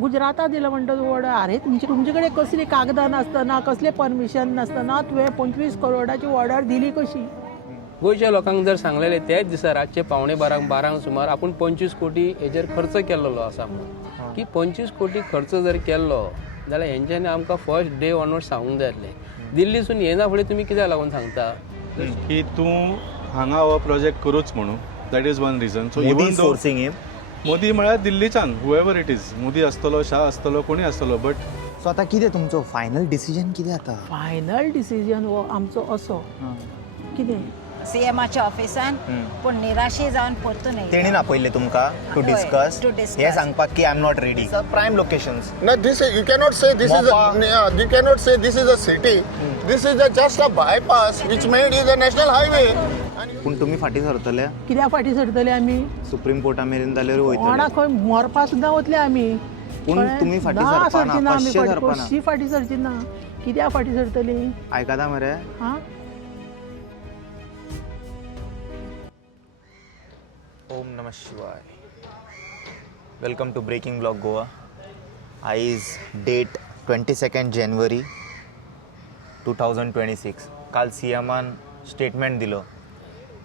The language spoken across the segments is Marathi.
गुजराता दिलं म्हणटा तूं ऑर्डर. अरे तुमचे कडेन कसली कागदां नासतना कसले परमिशन नासतना तुवें 25 करोडाची ऑर्डर दिली कशी? गोंयच्या लोकांक जर सांगलेले तेच दिसा रातचे 11:15 सुमार आपण 25 कोटी हेजेर खर्च केल्लो आसा म्हणून की 25 कोटी खर्च जर केल्लो जाल्यार हेंच्यांनी आमकां फर्स्ट डे ऑनवर्ड सांगूंक जाय आसलें. दिल्लीसून येना फुडें तुमी कित्याक लागून सांगता की तूं हांगा हो प्रोजेक्ट करूच म्हणून. That is one reason. So Modi sourcing him. Modi म्हळ्यार दिल्लीच्यान हुएवर इट इज. मोदी आसतलो, शाह आसतलो, कोणी आसतलो. बट सो आतां कितें तुमचो फायनल डिसिजन कितें आतां? फायनल डिसिजन हो आमचो असो कितें सीएमाच्या ऑफिसान पूण निराशे जावन परतून तेणी आपयल्ले तुमकां टू डिस्कस हे सांगपाक की I am not ready. Prime locations. No, you cannot say this is you cannot say this is a city. This is just a bypass which made is a national highway. पूण तुमी फाटीं सरतले? कित्याक फाटीं सरतले आमी? सुप्रीम कोर्टा मेरेन जाल्यार वयतले. कोणा खंय मरपा सुद्दां वतले आमी. पूण तुमी फाटीं सरपाना, कशें सरपाना? कशी फाटीं सरची ना? कित्याक फाटीं सरतली? आयकता मरे? हां ओम नमः शिवाय. Welcome to breaking blog Goa. आयज डेट 22 जानेवारी 2026. काल सीएमान स्टेटमेंट दिलो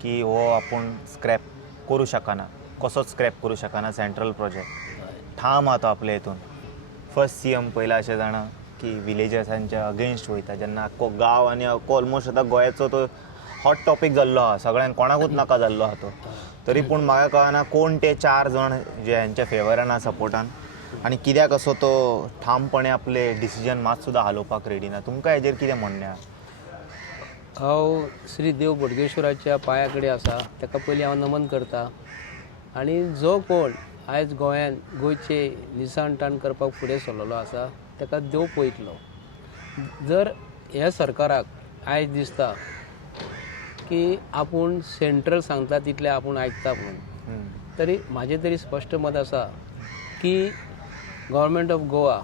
की हो आपूण स्क्रॅप करूं शकना, कसोच स्क्रॅप करूं शकना सेंट्रल प्रोजेक्ट. ठाम आहा तो आपल्या हितून. फर्स्ट सीएम पयला अशें जाणा की विलेजर्सांच्या अगेन्स्ट वयता जेन्ना आख्खो गांव आनी ऑलमोस्ट आतां गोंयाचो तो हॉट टॉपीक जाल्लो आहा. सगळ्यांक कोणाकूच नाका जाल्लो आहा तो. तरी पूण म्हाका कळना कोण ते 4 जण जे हांच्या फेवरान आहा सपोर्टान आनी कित्याक असो तो ठामपणे आपले डिसिजन मात सुद्दां हालोवपाक रेडी ना. तुमकां हेजेर कितें म्हणणें आहा? हांव श्री देव बोडगेश्वराच्या पांया कडेन आसा ताका पयलीं हांव नमन करता. आनी जो कोण आयज गोंयान गोंयचे निसाणटाण करपाक फुडें सरलेलो आसा ताका देव पळयतलो. जर ह्या सरकाराक आयज दिसता की आपूण सेंट्रल सांगता तितलें आपूण आयकता म्हणून, तरी म्हाजें तरी स्पश्ट मत आसा की गव्हर्मेंट ऑफ गोवा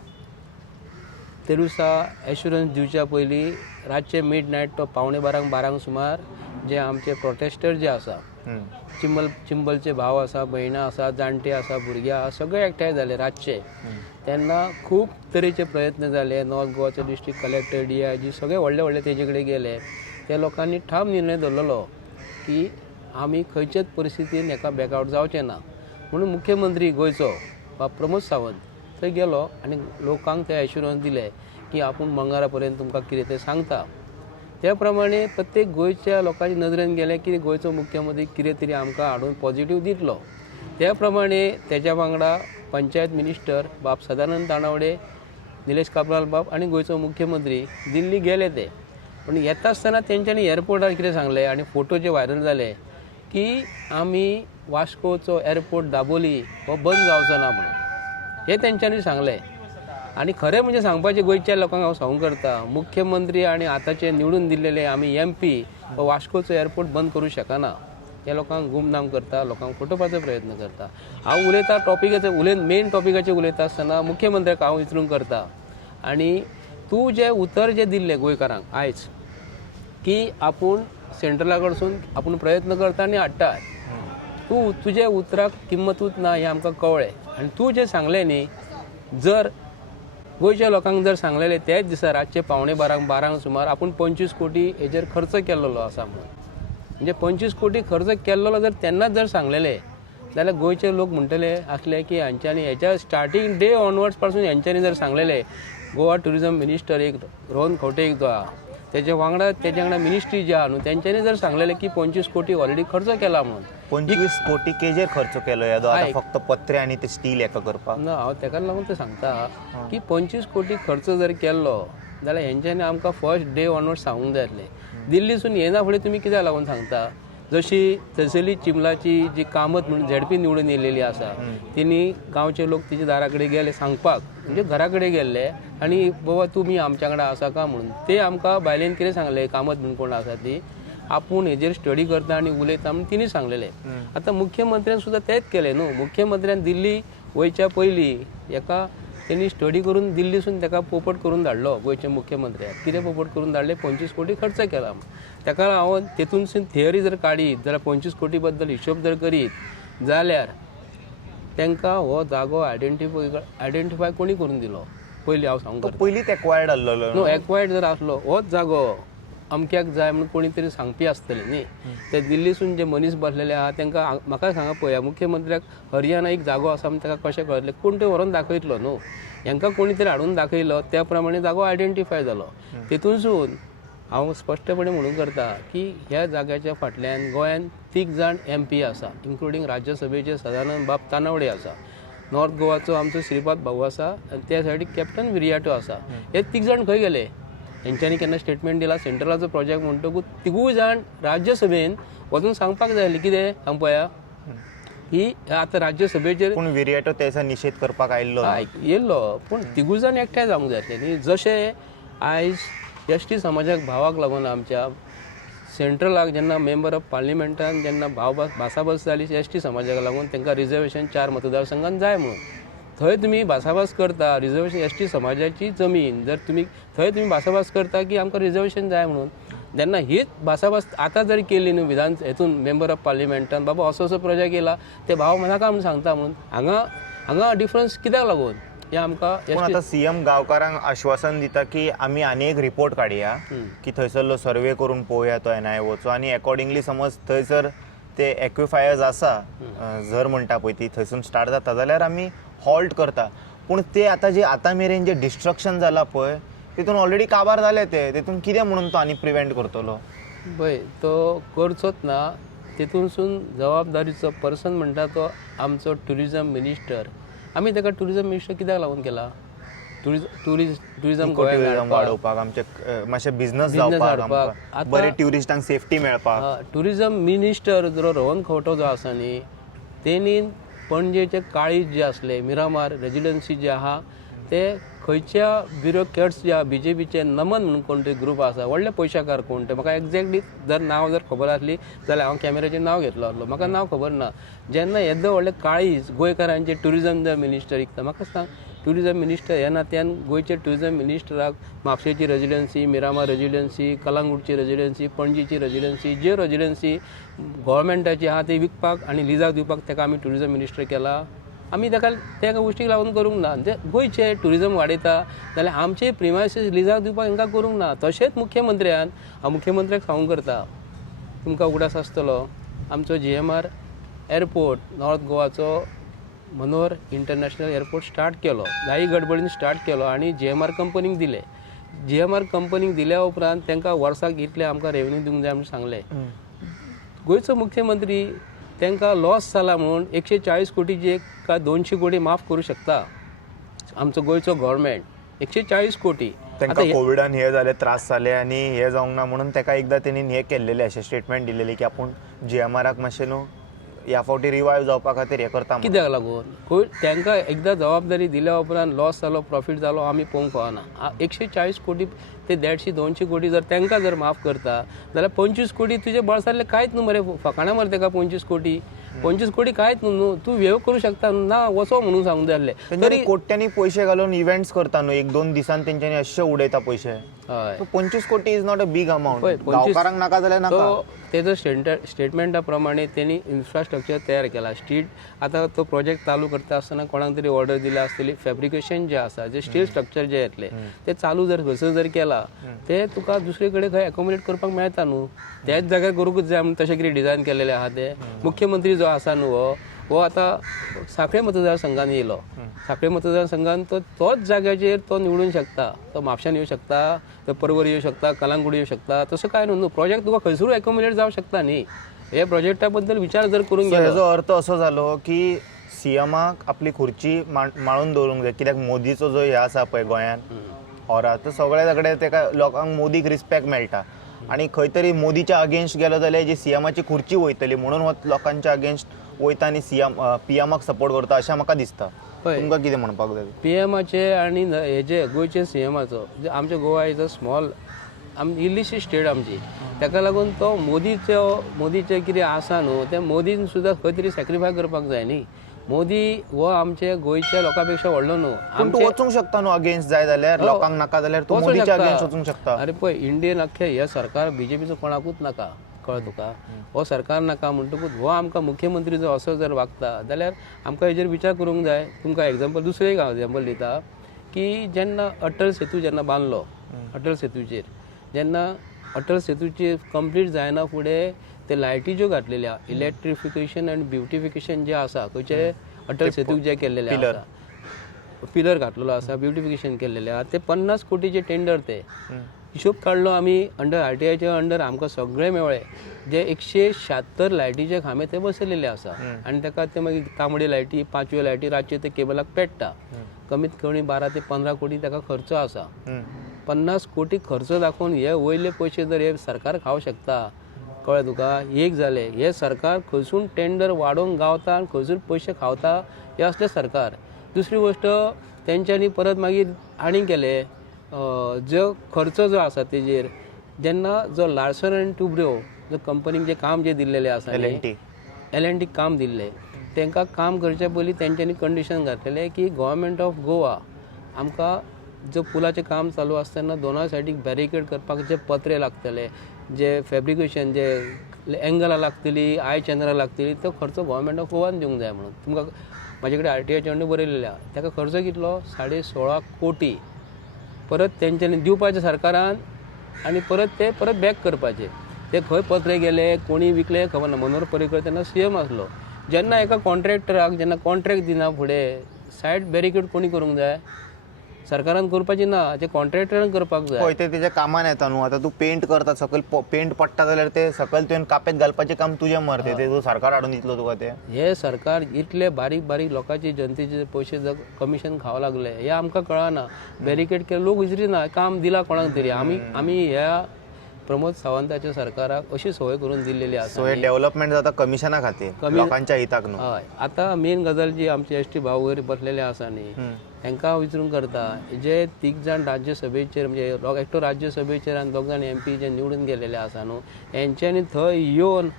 तेरुसा एश्युरन्स दिवच्या पयलीं रातचे मिड नायट तो 11:15 सुमार जे आमचे प्रोटेस्टर जे आसा, चिंबलचे भाव आसा, भयणां आसा, जाणटे आसा, भुरगे आसा, सगळे एकठांय जाले रातचे. तेन्ना खूब तरेचे प्रयत्न जाले. नॉर्थ गोवाचो डिस्ट्रिक्ट कलेक्टर, DIG सगळे व्हडले व्हडले तेजे कडेन गेले. त्या लोकांनी ठाम निर्णय धरलेलो की आमी खंयच्याच परिस्थितीन हेका बॅकआवट जावचें ना म्हणून मुख्यमंत्री गोंयचो वा प्रमोद सावंत थंय गेलो आनी लोकांक ते एश्युरन्स दिले की आपूण मंगळारा पर्यंत तुमकां कितें तें सांगता. त्या प्रमाणे प्रत्येक गोंयच्या लोकांच्या नदरेन गेलें की गोंयचो मुख्यमंत्री कितें तरी आमकां हाडून पॉझिटिव्ह दितलो. त्या प्रमाणे तेच्या वांगडा पंचायत मिनिस्टर बाब सदानंद तानावडे, निलेश काब्राल बाब आनी गोंयचो मुख्यमंत्री दिल्ली गेले ते. पूण येता आसतना तेंच्यांनी एअरपोर्टार कितें सांगलें आनी फोटो जे व्हायरल जाले की आमी वास्कोचो एअरपोर्ट दाबोली हो बंद जावचो ना म्हणून हें तेंच्यांनी सांगलें. आनी खरें म्हणजे सांगपाचें गोंयच्या लोकांक हांव सांगूंक करता, मुख्यमंत्री आनी आतांचे निवडून दिल्लेले आमी MP हो वास्कोचो एअरपोर्ट बंद करूं शकना. हे लोकांक गुमनाम करता, लोकांक फटोवपाचो प्रयत्न करता. हांव उलयता टॉपिकाचेर मेन टॉपिकाचेर उलयता आसतना मुख्यमंत्र्याक हांव विचारून करता. आनी तूं जे उतर जे दिल्ले गोंयकारांक आयज की आपूण सेंट्रला कडसून आपूण प्रयत्न करता आनी हाडटा, तूं तुजे उतराक किंमतूच ना हें आमकां कळ्ळें. आनी तूं जें सांगलें न्ही, जर गोंयच्या लोकांक जर सांगलेले तेच दिसा रातचे 11:15 सुमार आपूण 25 कोटी हेजेर खर्च केल्लो आसा म्हणून, म्हणजे 25 कोटी खर्च केल्लो जर तेन्नाच जर सांगलेले जाल्यार गोंयचे लोक म्हणटले आसले की हांच्यांनी हेच्या स्टार्टींग डे ऑनवर्ड्स पासून हेंच्यांनी जर सांगलेले. गोवा टुरिझम मिनिस्टर एक रोहन खंवटे एक जो आहा, तेच्या वांगडा मिनिस्ट्री जी आहा न्हू, तेंच्यांनी जर सांगलेले की 25 कोटी ऑलरेडी खर्च केला म्हणून. 25 कोटी केजेर खर्च केलो येदो आतां फक्त पत्रे आनी ते स्टील हेका करपाक ना. हांव तेका लागून ते सांगता की 25 कोटी खर्च जर केल्लो जाल्यार हेंच्यांनी आमकां फर्स्ट डे ऑनवर्ड सांगूंक जाय आसलें. दिल्लीसून येना फुडें तुमी कित्याक लागून सांगता? जशी तहसिली चिंबलाची जी कामत म्हणून ZP निवडून येयलेली आसा, तिणी गांवचे लोक तिच्या दारा कडेन गेले सांगपाक, म्हणजे घरा कडेन गेल्ले आनी बाबा तुमी आमच्या वांगडा आसा का म्हणून. ते आमकां भायल्यान कितें सांगलें, कामत म्हणून कोण आसा ती, आपूण हेजेर स्टडी करता आनी उलयता म्हणून तिणी सांगलेलें. आतां मुख्यमंत्र्यान सुद्दां तेंच केलें न्हू. मुख्यमंत्र्यान दिल्ली वयच्या पयलीं हेका तेणी स्टडी करून दिल्लीसून ताका पोपट करून धाडलो गोंयच्या मुख्यमंत्र्याक. कितें पोपट करून धाडले? 25 कोटी खर्च केला. ताका हांव तेतूनसून थियरी जर काडीत जाल्यार 25 कोटी बद्दल हिशोब जर करीत जाल्यार तांकां हो जागो आयडेंटिफाय कोणी करून दिलो पयलीं हांव सांगू तो पयलींच एक्वायर्ड आसलेलो नो एक्वायर्ड जर आसलो होच जागो अमक्याक जाय म्हणून कोणी तरी सांगपी आसतले न्ही ते दिल्लीसून जे मनीस बसलेले आहा तांकां म्हाका सांगा पळया मुख्यमंत्र्याक हरियाणा एक जागो आसा म्हण ताका कशें कळटलें कोण ते व्हरून दाखयतलो न्हू हांकां कोणी तरी हाडून दाखयलो त्या प्रमाणे जागो आयडेंटिफाय जालो तितूनसून हांव स्पश्टपणे म्हणून करता की ह्या जाग्याच्या फाटल्यान गोंयान 3 जाण MP आसा इन्क्लुडींग राज्यसभेचे सदानंद बाब तानावडे आसा नॉर्थ गोवाचो आमचो श्रीपाद भाऊ आसा आनी त्या सायडीक कॅप्टन विरियाटो आसा हे 3 जाण खंय गेले हेंच्यांनी केन्ना स्टेटमेंट दिला सेंट्रलाचो प्रोजेक्ट म्हणटकूच 3 जाण राज्यसभेन वचून सांगपाक जाय आसली कितें सांग पळया ही आतां राज्यसभेचेर पूण विरियाटो तेचा निशेध करपाक आयिल्लो येयल्लो पूण 3 जाण एकठांय जावंक जाय आसले न्ही जशें आयज एसटी समाजाक भावाक लागून आमच्या सेंट्रलाक जेन्ना मेंबर ऑफ पार्लिमेंटान जेन्ना भासाभास जाली एसटी समाजाक लागून तांकां रिजर्वेशन 4 मतदारसंघान जाय म्हणून थंय तुमी भासाभास करता रिजर्वेशन एसटी समाजाची जमीन जर तुमी थंय तुमी भासाभास करता की आमकां रिजर्वेशन जाय म्हणून जेन्ना हीच भासाभास आतां जरी केली न्हू विधान हेतून मेंबर ऑफ पार्लिमेंटान बाबा असो प्रोजेक्ट येयला ते भाव नाका म्हणून सांगता म्हणून हांगा डिफरन्स कित्याक लागून हे आमकां पूण आतां CM गांवकारांक आश्वासन दिता की आमी आनी एक रिपोर्ट काडया की थंयसरलो सर्वे करून पळोवया तो NIOचो आनी अकॉर्डिंगली समज थंयसर ते एक्विफायर्स आसा झर म्हणटा पळय ती थंयसून स्टार्ट जाता जाल्यार आमी हॉल्ट करता पूण ते आतां मेरेन जे डिस्ट्रक्शन जाला पळय तितून ऑलरेडी काबार जाले ते तितून कितें म्हणून तो आनी प्रिवेंट करतलो पळय तो करचोच ना तितूनसून जबाबदारीचो पर्सन म्हणटा तो आमचो ट्युरिजम मिनिस्टर आमी ताका ट्युरिजम मिनिस्टर कित्याक लागून केला ट्युरिजम गोंयांत वाडोवपाक आमचे मातशें बिझनस जावपाक बरे ट्युरिस्टांक सेफ्टी मेळपाक ट्युरिजम मिनिस्टर जो रोहन खंवटो जो आसा न्ही तेणी पणजेचे काळीज जे आसले मिरामार रेजिडन्सी जे आहा ते खंयच्या ब्युरोक्रेट्स जे BJPचे नमन म्हणून कोण तरी ग्रूप आसा व्हडले पयशाकार कोण ते म्हाका एक्झॅक्टली जर नांव जर खबर आसली जाल्यार हांव कॅमेराचेर नांव घेतलो आसलो म्हाका नांव खबर ना जेन्ना येदो व्हडले काळीज गोंयकारांचे ट्युरिजम जर मिनिस्टर इकता म्हाका सांग ट्युरिजम मिनिस्टर ह्या नात्यान गोंयचे ट्युरिजम मिनिस्टराक म्हापशेची रेजिडन्सी मिरामार रेजिडन्सी कलांगूटची रेजिडन्सी पणजीची रेजिडन्सी जे रेजिडन्सी गोवोरमेंटाची आहा ती विकपाक आनी लिजाक दिवपाक ताका आमी ट्युरिजम मिनिस्टर केला आमी त्या गोश्टीक लागून करूंक ना म्हणजे गोंयचे ट्युरिजम वाडयता जाल्यार आमचे प्रिमायसीस लिजाक दिवपाक हांकां करूंक ना तशेंच मुख्यमंत्र्यान हांव मुख्यमंत्र्याक सांगूंक करता तुमकां उगडास आसतलो आमचो GMR एअरपोर्ट नॉर्थ गोवाचो मनोहर इंटरनॅशनल एअरपोर्ट स्टार्ट केलो घाई गडबडीन स्टार्ट केलो आनी GMR कंपनीक दिले GMR कंपनीक दिल्या उपरांत तांकां वर्साक इतले आमकां रेवन्यू दिवंक जाय म्हणून सांगलें गोंयचो मुख्यमंत्री तांकां लॉस जाला म्हणून 140 कोटीचे का 200 कोटी माफ करूं शकता आमचो गोंयचो गव्हर्मेंट 140 कोटी तांकां कोविडान हे जाले त्रास जाले आनी हे जावंक ना म्हणून ताका एकदां तेणी हे केल्लेले अशें स्टेटमेंट दिलेली की आपूण GMRाक मातशें न्हू ह्या फावटी रिवायव जावपा खातीर हे करता कित्याक लागून तांकां एकदां जबाबदारी दिल्या उपरांत लॉस जालो प्रॉफीट जालो आमी पळोवंक पावना 140 कोटी ते 150-200 कोटी जर तांकां जर माफ करता जाल्यार 25 कोटी तुजे बळसांतले कांयच न्हू मरे फकाणां मरे ताका 25 कोटी कांयच न्हू तूं वेव करूं शकता ना वचो म्हणून सांगूंक जाय आसलें तरी कोट्यांनी पयशे घालून इव्हेंट्स करता न्हू 1-2 दिसान तेंच्यांनी अशें उडयता पयशे हय 25 कोटी is not a big amount गांवकारांक नाका जाल्यार नाका तेजो स्टेटमेंटा प्रमाणे त्यांनी इन्फ्रास्ट्रक्चर तयार केला स्ट्रीट आता तो प्रोजेक्ट चालू करता आसतना कोणाक तरी ऑर्डर दिला आसतली फॅब्रिकेशन जे आसा जे स्टील स्ट्रक्चर जे येतले ते चालू जर खंयसर जर केला ते तुका दुसरे कडेन खंय एकोमोडेट करपाक मेळटा न्हू त्याच जाग्यार करूंकच जाय म्हणून तशें कितें डिझायन केलेले आहा ते मुख्यमंत्री जो आसा न्हू हो आतां सांखळे मतदारसंघान येयलो सांखळे मतदारसंघान तोच जाग्याचेर तो निवडूंक शकता तो म्हापशान येवं शकता तो पर्वर येवं शकता कलांगूट येवं शकता तसं काय न्हू प्रोजेक्ट तुका खंयसरूय एकोमोडेट जावं शकता न्ही हे प्रोजेक्टा बद्दल विचार जर करून गेलो हेजो अर्थ असो जालो की CMाक आपली खुर्ची माळून दवरूंक जाय कित्याक मोदीचो जो हे आसा पळय गोंयान ऑरा तो सगळ्या कडेन तेका लोकांक मोदीक रिस्पेक्ट मेळटा आनी खंय तरी मोदीच्या अगेन्स्ट गेलो जाल्यार जी CMाची खुर्ची वयतली म्हणून हो लोकांच्या अगेन्स्ट वयता आनी PMाक सपोर्ट करता अशें म्हाका दिसता तुमकां कितें म्हणपाक जाय PMाचे आनी हेजे गोंयचे CMाचो आमचे गोवा इज अ स्मॉल इल्लीशी स्टेट आमची ताका लागून तो मोदीचे कितें आसा न्हू ते मोदीन सुद्दां खंय तरी सॅक्रिफाय करपाक जाय न्ही मोदी हो आमचे गोंयच्या लोकां पेक्षा व्हडलो न्हू आमचे वचूंक शकता न्हू अगेन्स्ट जाय जाल्यार लोकांक नाका जाल्यार तूं मोदीच्या अगेन्स्ट वचूंक शकता अरे पळय इंडियन अख्खें हे सरकार BJPचो कोणाकूच नाका कळ्ळें तुका. हो सरकार नाका म्हणटकूच हो आमकां मुख्यमंत्री जो असो जर वागता जाल्यार आमकां हेजेर विचार करूंक जाय. तुमकां एग्जांपल दुसरें एक एग्जांपल दिता की जेन्ना अटल सेतू जेन्ना बांदलो, अटल सेतूचेर जेन्ना अटल सेतूचेर कंप्लीट जायना फुडें ते लायटी ज्यो घातलेल्या इलेक्ट्रिफिकेशन आनी ब्युटिफिकेशन जे आसा खंयचे अटल सेतूक जे केल्लेले आसा, पिलर घातलेलो आसा, ब्युटिफिकेशन केल्लेले आसा, ते 50 कोटीचे टेंडर ते हिशोब काडलो आमी अंडर RTIचे अंडर आमकां सगळे मेवळे जे 176 लायटीचे खांबे ते बसयलेले आसा आनी ताका ते मागीर तांबडे लायटी 5व्यो लायटी रातचे ते केबलाक पेट्टा. कमीत कमी 12 ते 15 कोटी ताका खर्च आसा. 50 कोटी खर्च दाखोवन हे वयले पयशे जर हे सरकार खावं शकता, कळ्ळें तुका. एक जालें हे सरकार खंयसून टेंडर वाडोवंक गावता आनी खंयसून पयशे खावता हे असले सरकार. दुसरी गोश्ट तेंच्यांनी परत मागीर आनी केले जो खर्च जो आसा तेजेर जेन्ना जो लार्सन एंड टुब्रो जो कंपनीक जे काम जे दिल्लेले आसा L&T काम दिल्ले तांकां काम करचे पयलीं तेंच्यांनी कंडिशन घातलेलें की गव्हर्मेंट ऑफ गोवा आमकां जो पुलाचें काम चालू आसतना दोनाय सायडीक बॅरिकेड करपाक जे पत्रे लागतले, जे फॅब्रिकेशन जे एंगलां लागतली, आय चॅनलां लागतली, तो खर्च गव्हर्मेंट ऑफ गोवान दिवंक जाय म्हणून. तुमकां म्हाजे कडेन RTIचे अंडर बरयलेले आहा. ताका खर्च कितलो 16.5 कोटी परत तेंच्यांनी दिवपाचे सरकारान आनी परत बॅक करपाचे. ते खंय पत्रे गेले, कोणी विकले खबर ना. मनोहर पर्रीकर तेन्ना CM आसलो. जेन्ना एका कॉन्ट्रॅक्टराक जेन्ना कॉन्ट्रॅक्ट दिना फुडें सायड बॅरिकेड कोणी करूंक जाय? सरकारान करपाची ना, ते कॉन्ट्रॅक्टरान करपाक जाय. पळय ते तेच्या कामान येता न्हू. आतां तूं पेंट करता, सकयल पेंट पडटा जाल्यार ते सकयल तुवें कापेत घालपाचें काम तुजें मरे. ते तूं सरकार हाडून दितलो तुका ते. हे सरकार इतले बारीक बारीक लोकांचे जनतेचे पयशे जर कमिशन खावं लागले हे आमकां कळना. बॅरिकेड केले लोक विचारिना, काम दिला कोणाक तरी. आमी ह्या प्रमोद सावंताच्या सरकाराक अशी सवय करून दिल्लेली आसा. सो हे डेव्हलपमेंट जाता कमिशना खातीर, लोकांच्या हिताक न्हू. हय. आतां मेन गजाल जी आमचे ST भाव वयर बसलेले आसा न्ही, तांकां विचारूंक करता जे 3 जाण राज्यसभेचेर म्हणजे एकटो राज्यसभेचेर आनी 2 जाण MP जे निवडून गेलेले आसा न्हू, हेंच्यांनी थंय येवन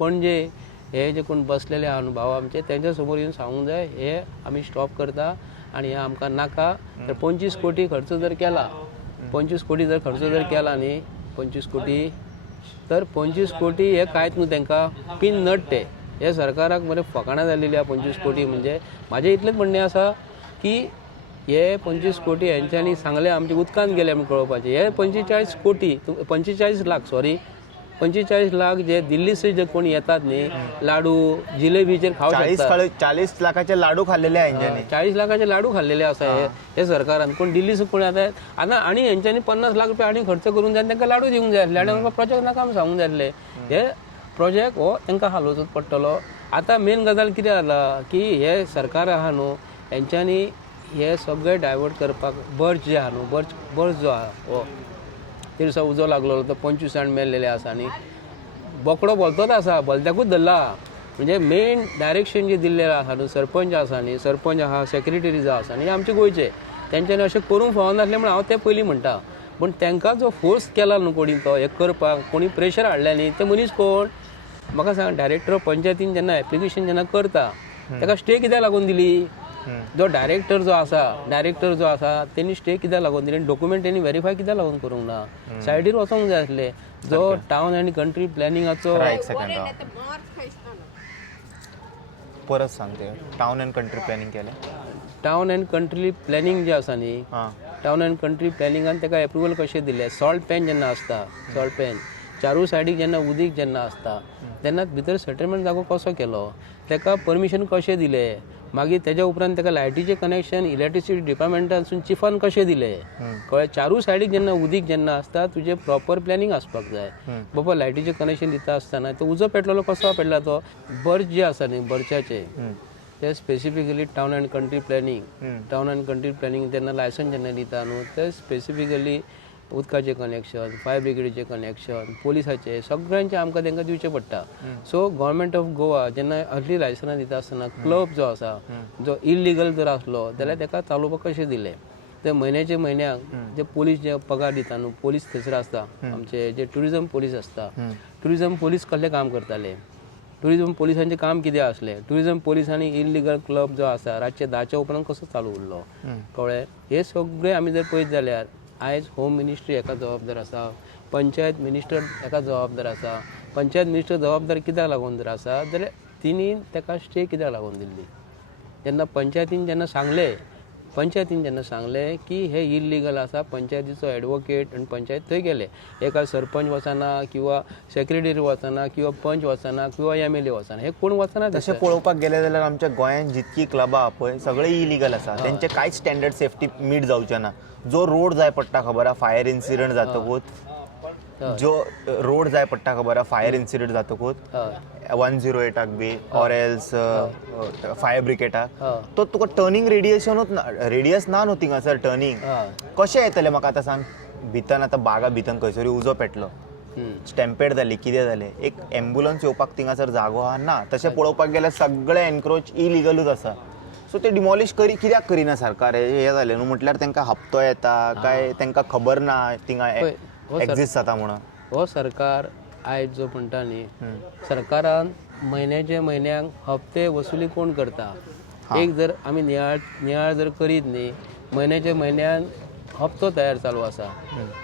पणजे हे जे कोण बसलेले आहा न्हू भाव आमचे तेंच्या समोर येवन सांगूंक जाय हे आमी स्टॉप करता आनी हे आमकां नाका. तर 25 कोटी खर्च जर केला, 25 कोटी जर खर्च जर केला न्ही, 25 कोटी तर 25 कोटी हे कांयच न्हू तांकां पिन नट ते. हे सरकाराक बरें फकाणां जाल्लेली आहा 25 कोटी म्हणजे. म्हाजें इतलेंच म्हणणें आसा की हे 25 कोटी हेंच्यांनी सांगले आमचे उदकान गेले म्हूण कळोवपाचें. हे 45 कोटी 45 लाख सॉरी 45 लाख जे दिल्लीचे जे कोण येतात न्ही लाडू जिलेबीचेर खावं शकतात. 40 लाखाचे लाडू खाल्लेले आहे हेंच्यांनी. 40 लाखाचे लाडू खाल्लेले आसा हे सरकारान. कोण दिल्लीचे कोण येतात आतां आनी हेंच्यांनी 50 लाख रुपया आनी खर्च करून जाय तांकां लाडू दिवंक जाय. लाडू प्रोजेक्ट नाका आमी सांगूंक जाय आसले. हे प्रोजेक्ट हो तांकां हालोवचोच पडटलो. आतां मेन गजाल कितें जाला की हे सरकार आहा न्हू हेंच्यांनी हे सगळे डायवर्ट करपाक बर्ज जे आहा न्हू बर्ज जो आहा हो ते दिसा उजो लागलो तो 25 जाण मेल्लेले आसा आनी बोकडो बोलतोच आसा, बोलत्याकूच धरला. म्हणजे मेन डायरेक्शन जे दिल्लेलें आसा न्हू सरपंच आसा न्ही, सरपंच आहा, सेक्रेटरी जो आसा न्ही आमचे गोंयचे तेंच्यांनी अशें करूंक फावना नासलें म्हणून हांव तें पयलीं म्हणटा. पूण तांकां जो फोर्स केला न्हू कोणी तो हे करपाक कोणी प्रेशर हाडलें न्ही ते मनीस कोण म्हाका सांग. डायरेक्टर ऑफ पंचायतीन जेन्ना एप्लिकेशन जेन्ना करता ताका स्टे कित्याक लागून दिली? जो डायरेक्टर जो आसा तेणी स्टे कित्याक लागून दिली? डॉक्युमेंट तेणी व्हेरीफाय कित्याक लागून करूंक ना? सायडीर वचोंक जाय आसले. जो टावन आनी कंट्री प्लॅनिंगाचो एक सेकंड परत सांगते. टावन अँड कंट्री प्लॅनिंग केलें. टावन अँड कंट्री प्लॅनिंग जे आसा न्ही टावन अँड कंट्री प्लॅनिंगान ताका एप्रुवल कशें दिलें? सॉल्ट पॅन जेन्ना आसता सॉल्ट पॅन चारूय सायडीक जेन्ना उदीक जेन्ना आसता तेन्ना भितर सेटलमेंट जागो कसो केलो, ताका परमिशन कशें दिलें, मागीर तेज्या उपरांत ताका लायटीचें कनेक्शन इलेक्ट्रिसिटी डिपार्टमेंटासून चिफान कशें दिलें कळ्ळें. चारूय सायडीक जेन्ना उदीक जेन्ना आसता तुजें प्रॉपर प्लॅनिंग आसपाक जाय. बाबा लायटीचें कनेक्शन दिता आसतना तो उजो पेटलेलो कसो पेटला तो बर्ज जे आसा न्ही बर्चाचे ते specifically town and country planning जेन्ना लायसन जेन्ना दिता न्हू ते स्पेसिफिकली उदकाचें कनेक्शन, फायर ब्रिगेडीचें कनेक्शन, पोलिसाचें सगळ्यांचें आमकां तांकां दिवचें पडटा. सो गव्हर्मेंट ऑफ गोवा जेन्ना असली लायसनां दिता आसतना क्लब जो आसा जो इल्लिगल जर आसलो जाल्यार ताका चालोवपाक कशें दिलें. ते म्हयन्याचे म्हयन्याक जे पोलीस जे पगार दिता न्हू पोलीस थंयसर आसता आमचे जे ट्युरिजम पोलीस आसता ट्युरिजम पोलीस कसलें काम करताले? ट्युरिजम पोलिसांचें काम कितें आसलें? ट्युरिजम पोलिसांनी इल्लिगल क्लब जो आसा रातचे 10च्या उपरांत कसो चालू उरलो कळ्ळें. हे सगळें आमी जर पळयत जाल्यार आयज होम मिनिस्ट्री हेका जबाबदार आसा, पंचायत मिनिस्टर हेका जबाबदार आसा, पंचायत मिनिस्टर जबाबदारी कित्याक लागून जर आसा जाल्यार तिणी ताका स्टे कित्याक लागून दिल्ली. जेन्ना पंचायतीन जेन्ना सांगलें की हे इल्लीगल आसा, पंचायतीचो एडवोकेट आनी पंचायत थंय गेले. एका सरपंच वचना किंवा सेक्रेटरी वचना किंवा पंच वचना किंवा MLA वचना, हे कोण वचना. तशें पळोवपाक गेले जाल्यार आमच्या गोंयांत जितकी क्लबां आहा पळय सगळे इलिगल आसा. तेंचे कांयच स्टँडर्ड सेफ्टी मीट जावचे ना. जो रोड जाय पडटा खबर आहा फायर इन्सिडंट जातकूच, जो रोड जाय पडटा खबर आहा फायर इन्सिडंट जातकूच 108 बी ऑर एल्स फायर ब्रिगेडाक तो तुका टर्निंग रेडियस ना न्हू थिंगासर टर्निंग. कशें येतलें म्हाका आतां सांग. भितन आतां बागा भितन खंयसरी उजो पेटलो, स्टॅम्पेड जाली, कितें जालें, एक एम्बुलन्स येवपाक थिंगासर जागो आहा ना. तशें पळोवपाक गेल्यार सगळे एनक्रोच इलिगलूच आसा. सो ते डिमॉलिश कित्याक करिना सरकार. हे जालें न्हू म्हटल्यार तांकां हप्तो येता काय तांकां खबर ना थिंगा एक्झिस्ट जाता म्हणून. हो सरकार आयज जो म्हणटा न्ही, सरकारान म्हयन्याक हप्ते वसुली कोण करता. एक जर आमी नियाळ जर करीत न्ही, म्हयन्यान हप्तो तयार चालू आसा.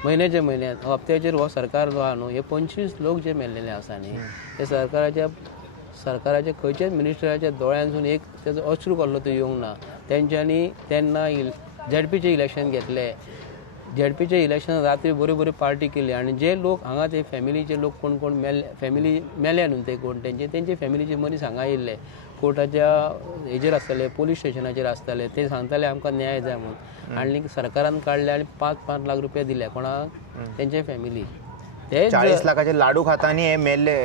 म्हयन्यान हप्त्याचेर हो सरकार जो आहा न्हू, हे 25 लोक जे मेल्लेले आसा न्ही, हे सरकाराच्या खंयच्याच मिनिस्टराच्या दोळ्यांसून एक तेजो अश्रू कसलो तो येवंक ना. तेंच्यांनी तेन्ना ZPचे इलेक्शन घेतले. ZPचे इलेक्शन रात्री बऱ्यो पार्टी केली आनी जे लोक हांगा ते फॅमिलीचे लोक कोण फॅमिली मेल्या न्हू ते कोण तेंचे फॅमिलीचे मनीस हांगा येयल्ले. कोर्टाच्या हेजेर आसताले, पोलीस स्टेशनाचेर आसताले. ते सांगताले आमकां न्याय जाय म्हणून. आनी सरकारान काडले आनी 5-5 लाख रुपया दिले कोणाक, तेंचे फॅमिली. ते 40 लाखाचे लाडू खाता आनी हे मेल्ले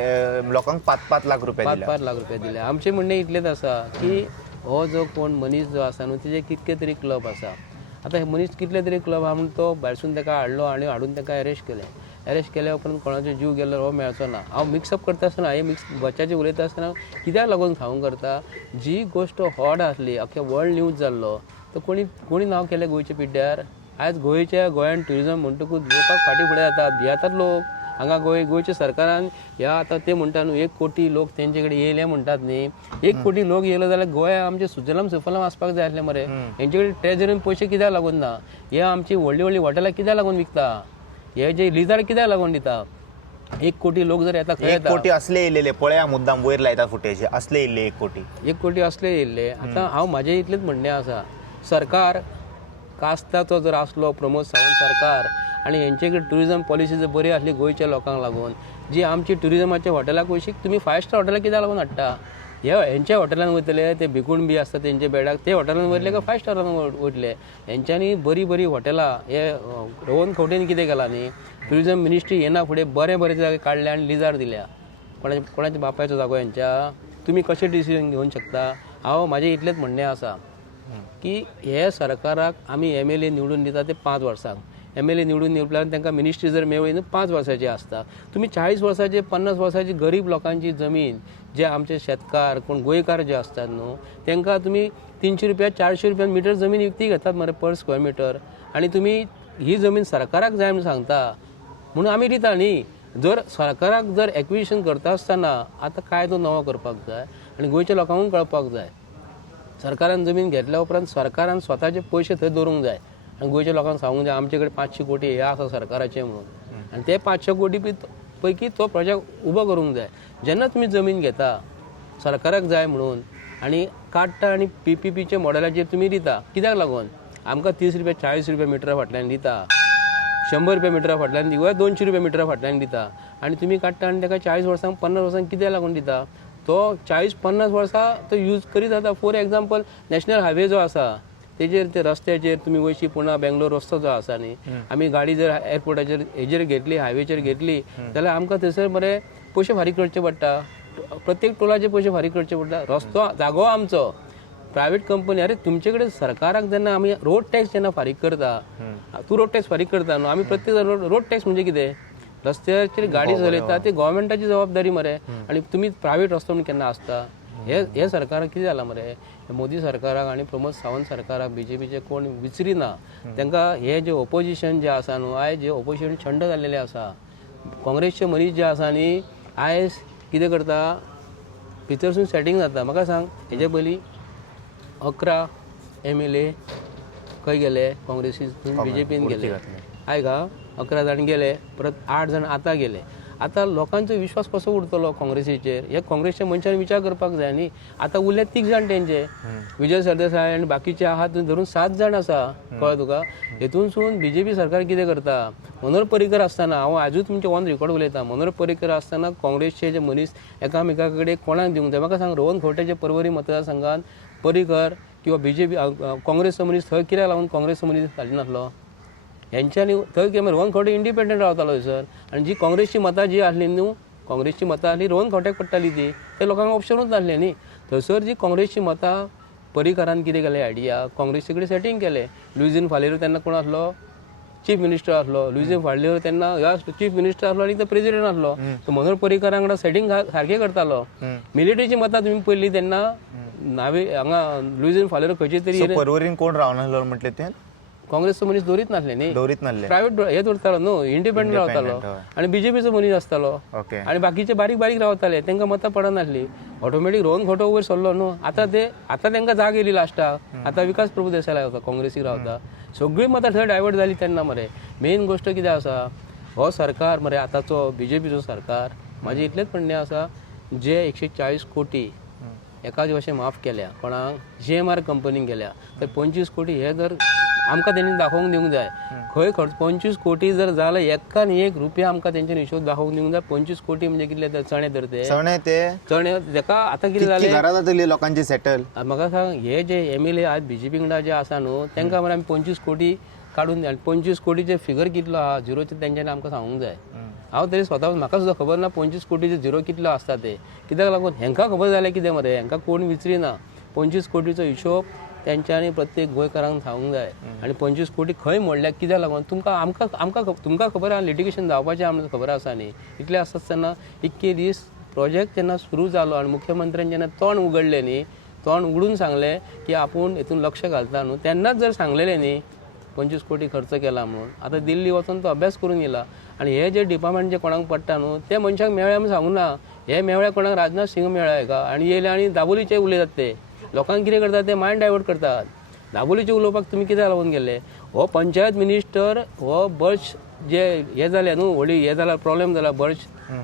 लोकांक 5-5 लाख रुपया 5-5 लाख रुपया दिले. आमचें म्हणणें इतलेंच आसा की हो जो कोण मनीस जो आसा न्हू, तेजे कितके तरी क्लब आसा. आतां हे मनीस कितले तरी क्लब आहा म्हणून तो भायरसून ताका हाडलो आनी हाडून ताका अरेस्ट केल्या उपरांत कोणाचो जीव गेलो हो मेळचो ना. हांव मिक्सअप करता आसतना बच्चाचे उलयता आसतना कित्याक लागून सांगूंक करता, जी गोश्ट हॉट आसली अख्खे वर्ल्ड न्यूज जाल्लो, तो कोणी नांव केलें गोंयच्या पिड्ड्यार. आयज गोंयान ट्युरिजम म्हणटकूच घेवपाक फाटीं फुडें जाता, भियेतात लोक. हांगा गोंयच्या सरकारान ह्या आतां ते म्हणटा न्हू 1 कोटी लोक तेंचे कडेन येयले म्हणटात न्ही. 1 कोटी लोक येयलो जाल्यार गोंया आमचे सुजलाम सुफलाम आसपाक जाय आसलें मरे. हेंचे कडेन ट्रेजरीन पयशे कित्याक लागून ना. हे आमची व्हडली हॉटेलां कित्याक लागून विकता, हे जे लिजार कित्याक लागून दिता. 1 कोटी लोक जर येता, 1 कोटी असले येयलेले पळया, मुद्दाम वयर लायता फुटेज असले येयल्ले 1 कोटी. 1 कोटी असले येयल्ले. आतां हांव म्हाजें इतलेंच म्हणणें आसा, सरकार कास्ताचो जर आसलो प्रमोद सावंत सरकार आनी हेंचे कडेन ट्युरिजम पॉलिसी जर बरी आसली गोंयच्या लोकांक लागून, जी आमची ट्युरिजमाच्या हॉटेलाक वयशी तुमी 5 स्टार हॉटेलां कित्याक लागून हाडटा. हेंच्या हॉटेलान वयतले ते भिकूण बी आसता तेंचे बेडाक, ते हॉटेलान वयतले काय 5 स्टारान वयतले. हेंच्यांनी बरी हॉटेलां हे रोहन खंवटेन कितें केलां न्ही, ट्युरिजम मिनिस्ट्री येना फुडें बरे जागे काडले आनी लिजार दिल्या. कोणाच्या बापायचो जागो हेंच्या. तुमी कशें डिसिजन घेवंक शकता. म्हाजें इतलेंच म्हणणें आसा की हे सरकाराक आमी MLA निवडून दिता ते 5 वर्सांक. MLA निवडून येवल्यार तांकां मिनिस्ट्री जर मेळ्ळी न्हू 5 वर्साची आसता. तुमी 40 वर्साचे 50 वर्साची गरीब लोकांची जमीन, जे आमचे शेतकार कोण गोंयकार जे असतात न्हू, तांकां तुमी 300 रुपया 400 रुपया मिटर जमीन विकती घेतात मरे पर स्क्वेअर मिटर. आनी तुमी ही जमीन सरकाराक जाय म्हणून सांगता म्हणून आमी दिता न्ही. जर सरकाराक जर एक्विजिशन करता आसतना आतां कायदो नवो करपाक जाय आनी गोंयच्या लोकांकूय कळपाक जाय. सरकारान जमीन घेतल्या उपरांत सरकारान स्वताचे पयशे थंय दवरूंक जाय आनी गोंयच्या लोकांक सांगूंक जाय आमचे कडेन 500 कोटी हे आसा सरकाराचे म्हणून. आनी ते 500 कोटी पैकी तो प्रोजेक्ट उबो करूंक जाय. जेन्ना तुमी जमीन घेता सरकाराक जाय म्हणून आनी काडटा आनी PPPच्या मॉडेलाचेर तुमी दिता, कित्याक लागून आमकां 30 रुपया 40 रुपया मिटरा फाटल्यान दिता, 100 रुपया मिटरा फाटल्यान दिता, 200 रुपया मिटरा फाटल्यान दिता. आनी तुमी काडटा आनी ताका 40 वर्सांक 50 वर्सांक कित्याक लागून दिता. तो 40-50 वर्सां तो यूज करीत जाता. फॉर एग्जाम्पल नॅशनल हायवे जो आसा तेजेर ते रस्त्याचेर तुमी वयशी पुणा बेंगलोर रस्तो जो आसा न्ही, आमी गाडी जर एअरपोर्टाचेर हेजेर घेतली, हायवेचेर घेतली जाल्यार आमकां थंयसर बरे पयशे फारीक करचे पडटा. प्रत्येक टोलाचे पयशे फारीक करचे पडटा. रस्तो जागो आमचो, प्रायवेट कंपनी. अरे तुमचे कडेन सरकाराक जेन्ना आमी रोड टॅक्स जेन्ना फारीक करता, तूं रोड टॅक्स फारीक करता न्हू, आमी प्रत्येक रोड टॅक्स म्हणजे कितें, रस्त्याचेर गाडी चलयता ती गव्हर्मेंटाची जबाबदारी मरे. आनी तुमी प्रायवेट रस्तो म्हणून केन्ना आसता. हे सरकाराक कितें जाला मरे, मोदी सरकाराक आनी प्रमोद सावंत सरकाराक BJPचे कोण विचरिना. तांकां हे जे ओपोजिशन जे आसा न्हू, आयज जे ओपोजिशन थंड जाल्लेले आसा, काँग्रेसचे मनीस जे आसा न्ही, आयज कितें करता, भितरसून सेटींग जाता. म्हाका सांग, हेजे पयलीं 11 MLA खंय गेले, काँग्रेसीन BJPन गेले. आयज 11 जाण गेले, परत 8 जाण आतां गेले. आतां लोकांचो विश्वास कसो उरतलो काँग्रेसीचेर हे काँग्रेसच्या मनशांनी विचार करपाक जाय न्ही. आतां उरले 3 जाण तेंचे विजय सरदेसाय आनी बाकीचे आहात धरून 7 जाण आसा. कळ्ळें तुका. हेतूनसून BJP सरकार कितें करता. मनोहर पर्रीकर आसतना हांव आजूच तुमचे ऑन रेकॉर्ड उलयतां. मनोहर पर्रीकर आसतना काँग्रेसचे जे मनीस एकामेका कडेन कोणाक दिवंक जाय. म्हाका सांग रोहन खंवटेच्या पर्वरी मतदारसंघात पर्रीकर किंवा BJP काँग्रेसचो मनीस थंय कित्याक लागून काँग्रेसचो मनीस घाली नासलो. हेंच्यांनी थंय कितें रोहन खंवटे इंडिपेंडंट रावतालो थंयसर आनी जी काँग्रेसची मतां जी आसली न्हू काँग्रेसची मतां आसली रोहन खंवट्याक पडटाली ती ते लोकांक ऑप्शनूच नासलें न्ही. थंयसर जी काँग्रेसची मतां पर्रीकरान कितें केलें आयडिया काँग्रेसी कडेन सेटींग केलें. लुईझीन फालेरो तेन्ना कोण आसलो चीफ मिनिस्टर आसलो. लुईझीन फालेरो तेन्ना ह्या चीफ मिनिस्टर आसलो आनी तो प्रेसिडेंट आसलो. तो मनोहर पर्रीकरा वांगडा सेटींग सारकें करतालो. मिलिटरीची मतां तुमी पळयली तेन्ना नावे हांगा लुईझीन फालेरो खंयचे तरी पर्वरीन कोण रावनासलो म्हटले ते काँग्रेसचो मनीस दवरीत नासले न्ही. दवरीत नासले. प्रायवेट हे दवरतालो न्हू इंडिपेंडंट रावतालो आनी BJPचो मनीस आसतालो ओके. आनी बाकीचे बारीक बारीक रावताले तांकां मतां पडनासली. ऑटोमॅटीक रोहन खंवटो वयर सरलो न्हू. आतां तांकां जाग येयली लास्टाक. आतां विकास प्रभू देसाय रावता काँग्रेसीक रावता. सगळीं मतां थंय डायवर्ट जाली तेन्ना मरे. मेन गोश्ट कितें आसा हो सरकार मरे आतांचो BJPचो सरकार म्हाजें इतलेंच म्हणणें आसा जे 140 कोटी एका दिवशी माफ केल्या कोणाक GMR कंपनीक गेल्या तर 25 कोटी हे जर आमकां तेणी दाखोवंक दिवंक जाय. खंय खर्च 25 कोटी जर जालो एकान एक रुपया आमकां तेंच्यानी हिशोब दाखोवंक दिवंक जाय. 25 कोटी म्हणजे कितले तर चणे तर ते चणे ताका आतां कितें जालें घरा जातली लोकांची सेटल. म्हाका सांग हे जे MLA आज BJP कडे जे आसा न्हू तांकां मरे आमी 25 कोटी काडून दिया. 25 कोटीचे फिगर कितलो आहा झिरोचे तेंच्यांनी आमकां सांगूंक जाय. हांव तरी स्वता म्हाका सुद्दां खबर ना 25 कोटीचे झिरो कितलो आसता ते. कित्याक लागून हेंकां खबर जालें कितें मरे हेंकां कोण विचरिना. 25 कोटीचो हिशोब तेंच्यांनी प्रत्येक गोंयकारांक सांगूंक जाय. आनी 25 कोटी खंय मोडल्यात कित्याक लागून तुमकां खबर आहा लिटिगेशन जावपाचें आमकां खबर आसा न्ही. इतलें आसतना इतके दीस प्रोजेक्ट जेन्ना सुरू जालो आनी मुख्यमंत्र्यान जेन्ना तोंड उगडलें न्ही तोंड उगडून सांगलें की आपूण हितून लक्ष घालता न्हू तेन्नाच जर सांगलेलें न्ही 25 कोटी खर्च केला म्हणून आतां दिल्ली वचून तो अभ्यास करून येयला. आनी हे जे डिपार्टमेंट जे कोणाक पडटा न्हू ते मनशाक मेळ्ळे आमी सांगूं ना. हे मेळ्ळे कोणाक राजनाथ सिंग मेळ्ळे हेका आनी येयले आनी दाबोलीचे उलयतात ते. लोकांक कितें करतात ते मायंड डायवर्ट करतात. दाबोलीचे उलोवपाक तुमी कित्याक लागून गेले. हो पंचायत मिनिस्टर हो बर्च जे हे जाले न्हू व्हडी हे जाला प्रॉब्लेम जाला बर्च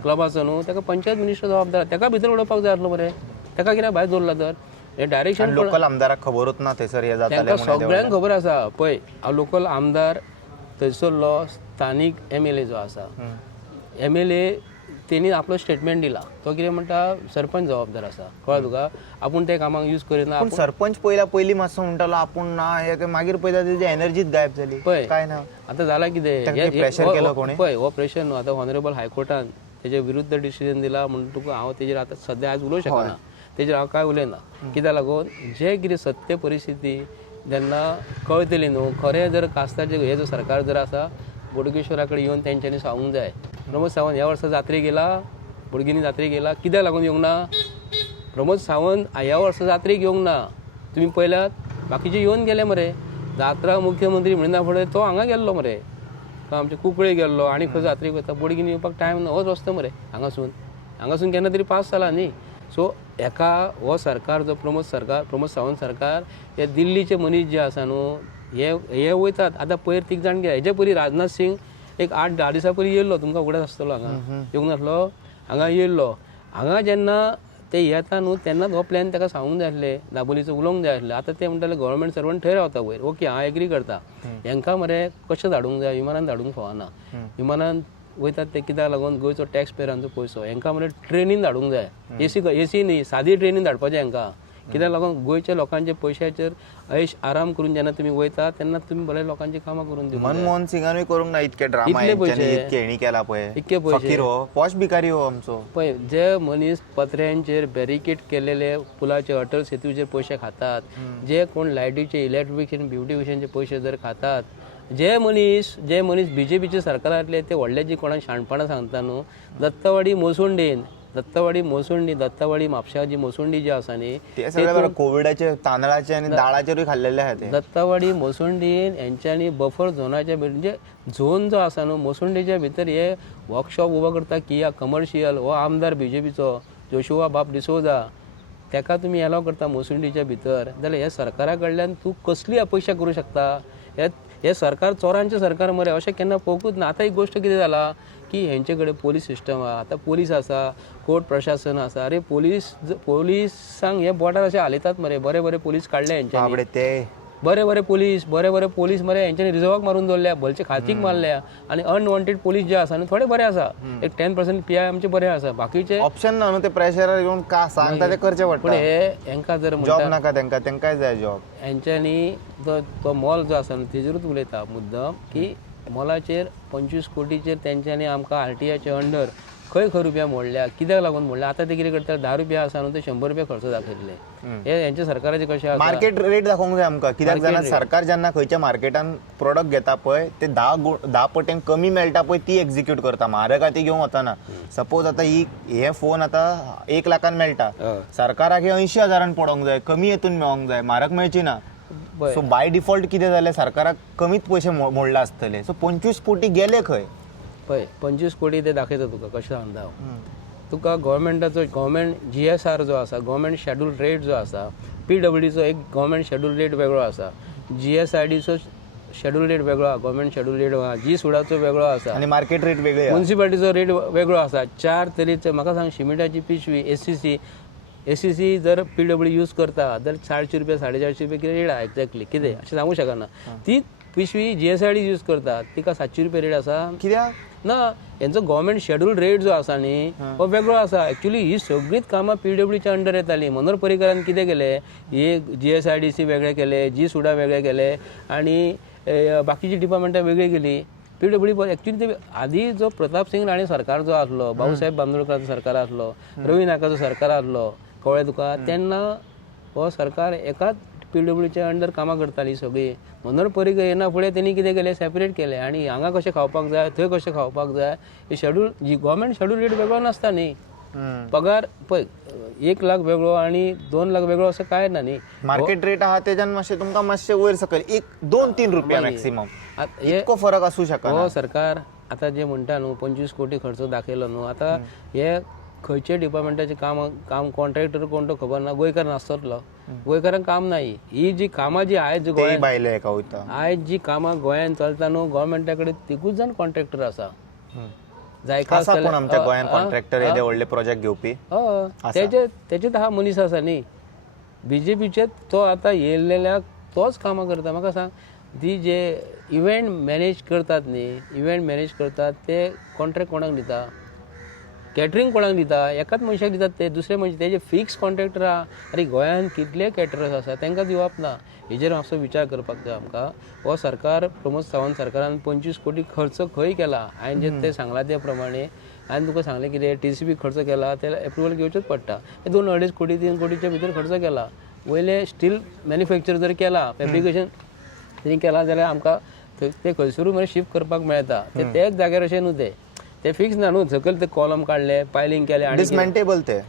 क्लबाचो न्हू ताका पंचायत मिनिस्टर जबाबदार. ताका भितर उडोवपाक जाय आसलो मरे. ताका कित्याक भायर दवरला तर हे डायरेक्शन लोकल आमदाराक खबरूच ना थंयसर हे जातालें. सगळ्यांक खबर आसा पळय हांव लोकल आमदार थंयसरलो स्थानीक MLA जो आसा MLA तेणी आपलो स्टेटमेंट दिला. तो कितें म्हणटा सरपंच जबाबदार आसा. कळ्ळें तुका. आपूण ते कामाक यूज करिना. पूण सरपंच पयलीं मातसो म्हणटालो आपूण ना हे मागीर पळयता तेजी एनर्जीच गायब जाली. पळय काय ना आतां जालां कितें प्रेशर केलो कोणी. पळय हो प्रेशर न्हू आतां ऑनरेबल हायकोर्टान तेजे विरुद्ध डिसिजन दिला म्हणून तुका हांव तेजेर आतां सद्या आज उलोवंक शकना. तेजेर हांव काय उलयना. कित्याक लागून जे कितें सत्य परिस्थिती जेन्ना कळटली न्हू खरें जर कास्ताचे हे जो सरकार जर आसा बोडगेश्वरा कडेन येवन तेंच्यांनी सांगूंक जाय. प्रमोद सावंत ह्या वर्सा जात्रेक गेला बोडगिनी जात्रेक गेला कित्याक लागून येवंक ना. प्रमोद सावंत ह्या वर्सा जात्रेक येवंक ना. तुमी पळयल्यात बाकीचे येवन गेले मरे. जात्रा मुख्यमंत्री म्हणना फुडें तो हांगा गेल्लो मरे. आमचे कुंकळे गेल्लो आनी खंय जात्रेक वता बोडगिनी येवपाक टायम ना. होच रस्तो मरे हांगासून केन्ना तरी पास जाला न्ही. सो हेका हो सरकार जो प्रमोद सावंत सरकार हे दिल्लीचे मनीस जे आसा न्हू हे वयतात. आतां पयर 3 जाण गेले. हेजे पयलीं राजनाथ सिंग एक 8-10 दिसां पयलीं येयल्लो तुमकां उगडत आसतलो हांगा येवंक नासलो. हांगा येयल्लो. हांगा जेन्ना ते येता न्हू तेन्नाच हो प्लॅन ताका सांगूंक जाय आसलें दाबोलीचो उलोवंक जाय आसलें. आतां ते म्हणटाले गव्हर्मेंट सर्वंट थंय रावता वयर. ओके हांव एग्री करता. हेंकां मरे कशें धाडूंक जाय विमानान धाडूंक फावना. विमानान वयतात ते कित्याक लागून गोंयचो टॅक्स पेयरांचो पयसो हेंकां मरे ट्रेनीन धाडूंक जाय. एसी न्ही सादी ट्रेनीन धाडपाचें हेंकां. कित्याक लागून गोंयच्या लोकांच्या पयशाचेर ऐश आराम करून जेन्ना तुमी वयता तेन्ना तुमी बरे लोकांची कामां करून दिवंक जाय. मनमोहन सिंगानूय करूंक ना इतके ड्रामा इतके हेणी केला पळय. इतके पयशे पॉश भिकारी हो आमचो. पळय जे मनीस पत्र्यांचेर बॅरिकेड केलेले पुलाचे अटल सेतूचेर पयशे खातात जे कोण लायटीचे इलेक्ट्रिफिकेशन ब्युटिफिकेशनचे पयशे जर खातात जे मनीस BJPचे सरकारांतले ते व्हडले जी कोणाक शाणपणां सांगता न्हू दत्तवाडी मोसुंडी दत्तवाडी म्हापशा जी मोसुंडी जी आसा न्ही ते सगळे कोविडाचे तांदळाचे आनी दाळाचेरूय खाल्लेले आहा ते. दत्तवाडी मोसुंडीन हेंच्यांनी बफर झोनाच्या म्हणजे झोन जो आसा न्हू मोसुंडीच्या भितर हे वर्कशॉप उबो करता किया कमर्शियल हो आमदार BJPचो जोशुआ बाब डिसोजा ताका तुमी एलाव करता मोसुंडीच्या भितर जाल्यार हे सरकारा कडल्यान तूं कसली अपेक्षा करूं शकता. हे सरकार चोरांचें सरकार मरे अशें केन्ना पळोवंकूच ना. आतां एक गोश्ट कितें जाला की हेंचे कडेन पोलीस सिस्टम आहा, आतां पोलीस आसा, कोर्ट प्रशासन आसा. अरे पोलिसांक हे बोटार अशें हालयतात मरे. बरे बरे पोलीस काडले हेंच्यांनी, बाबडे ते बरे बरे पोलीस मरे हेंच्यांनी रिझर्वाक मारून दवरल्या, भलचे खातीक मारल्या. आनी अनवॉन्टेड पोलीस जे आसा न्हू थोडे बरे आसा, एक 10% PI आमचे बरे आसा, बाकीचे ऑप्शन ना न्हू ते प्रेशरार येवन का सांगता ते करचे पूण पडटा. हे हेंकां जर जॉब म्हणटा नाका तेंकां, तेंकाय जाय जॉब. हेंच्यांनी तो मॉल जो आसा न्हू तेजेरूच उलयता मुद्दम की मॉलाचेर 25 कोटीचेर तेंच्यांनी आमकां RTIच्या अंडर खंय रुपया मोडल्या, कित्याक लागून मोडल्या. आतां ते कितें करता, 10 रुपया आसा न्हू ते 100 रुपया खर्च दाखयतले. हे हेंचे सरकाराचे कशें आसा, मार्केट रेट दाखोवंक जाय आमकां. कित्याक जाणा सरकार जेन्ना खंयच्या मार्केटान प्रोडक्ट घेता पळय ते 10 पटीन कमी मेळटा पळय ती एक्झिक्यूट करता. म्हारग ती घेवंक वचना. सपोज आतां हे फोन आतां 1 लाखान मेळटा, सरकाराक हे 80,000 पडोंक जाय, कमी हेतून मेळोंक जाय, म्हारग मेळची ना. सो बाय डिफॉल्ट कितें जालें, सरकाराक कमीत पयशे मोडला आसतले. सो 25 कोटी गेले खंय. पळय 25 कोटी ते दाखयता तुका. कशें सांगता हांव तुका, गव्हर्मेंट GSR जो आसा, गव्हर्मेंट शेड्यूल रेट जो आसा, PWDचो एक गव्हर्मेंट शेड्यूल रेट वेगळो आसा, GSIDचो शेड्यूल रेट वेगळो आसा, गव्हर्मेंट शेड्यूल रेट G-सुडाचो वेगळो आसा, आणि मार्केट रेट वेगळे आहा. म्युन्सिपालिटीचो रेट वेगळो आसा. 4 तरेचे म्हाका सांग, सिमेंटाची पिशवी ACC जर PW यूज करता तर 400 रुपया 450 रुपया कितें रेट आहा एक्झॅक्टली कितें अशें सांगूं शकना. ती पिशवी GSID यूज करता तिका 700 रुपया रेट आसा कित्याक ना. हेंचो गव्हर्मेंट शेड्यूल रेट जो आसा न्ही हो वेगळो आसा. एक्चुअली ही सगळीच कामां PWच्या अंडर येताली. मनोहर पर्रीकारान कितें केलें, हे GSIDC वेगळे केले, G-सुडा वेगळे केले आनी बाकीची डिपार्टमेंटां वेगळी केली. PW एक्चुअली ते आधी जो प्रताप सिंग राणे सरकार जो आसलो, भाऊसाहेब बांदोडकरांचो सरकार आसलो, रवी नायकाचो सरकार आसलो, कळ्ळें तुका, तेन्ना हो सरकार एकाच PWच्या अंडर कामां करताली सगळी. मनोहर पर्रीकर येना फुडें तेणी कितें केलें, सेपरेट केलें. आनी हांगा कशें खावपाक जाय, थंय कशें खावपाक जाय, हे शेड्यूल गव्हर्मेंट शेड्यूल रेट वेगळो नासता न्ही. पगार पळय 1 लाख वेगळो आनी 2 लाख वेगळो असं काय ना न्ही. मार्केट रेट आहा तेच्यान मातशें तुमकां मातशें वयर सकयल 1-2-3 रुपया मॅक्सिमम इतको फरक आसूं शकना. हो सरकार आतां जे म्हणटा न्हू 25 कोटी खर्च दाखयलो न्हू, आतां हे खंयचे डिपार्टमेंटाचे काम कॉन्ट्रॅक्टर कोण तो खबर ना, गोंयकार नासतलो. गोंयकारांक काम नाही. ही जी कामां जी आयज गोंयांत बायले एका वयता, आयज जी कामां गोंयांत चलता न्हू, गव्हर्मेंटा कडेन तिगूच जाण कॉन्ट्रॅक्टर आसा. जायका आसा कोण आमच्या गोंयांत कॉन्ट्रॅक्टर येदे व्हडले प्रोजेक्ट घेवपी. तेचेत हा मनीस आसा न्ही. BJPचे तो आतां येयल्लेल्याक तोच कामां करता. म्हाका सांग, ती जे इव्हेंट मॅनेज करतात न्ही, इव्हेंट मॅनेज करतात ते कॉन्ट्रॅक्ट कोणाक दिता, कॅटरिंग कोणाक दिता, एकाच मनशाक दितात ते. दुसरे म्हणजे तेजे फिक्स कॉन्ट्रॅक्टर आहा. अरे गोंयांत कितले कॅटरर्स आसा तांकां दिवप ना. हेजेर मातसो विचार करपाक जाय आमकां. हो सरकार, प्रमोद सावंत सरकारान 25 कोटी खर्च खंय केला. हांवें जे ते सांगला ते प्रमाणे हांवें तुका सांगलें कितें, TCP खर्च केला तेला एप्रुवल घेवचेच पडटा. 2-2.5 कोटी 3 कोटीच्या भितर खर्च केला. वयले स्टील मॅन्युफॅक्चर जर केला, फॅब्रिकेशन तेणी केला जाल्यार आमकां ते खंयसरूय मरे शिफ्ट करपाक मेळटा. तेच जाग्यार अशें न्हू ते फिक्स ना न्हू. सकयल ते कॉलम काडले, पायलिंग केले आनी डिसमेंटेबल ते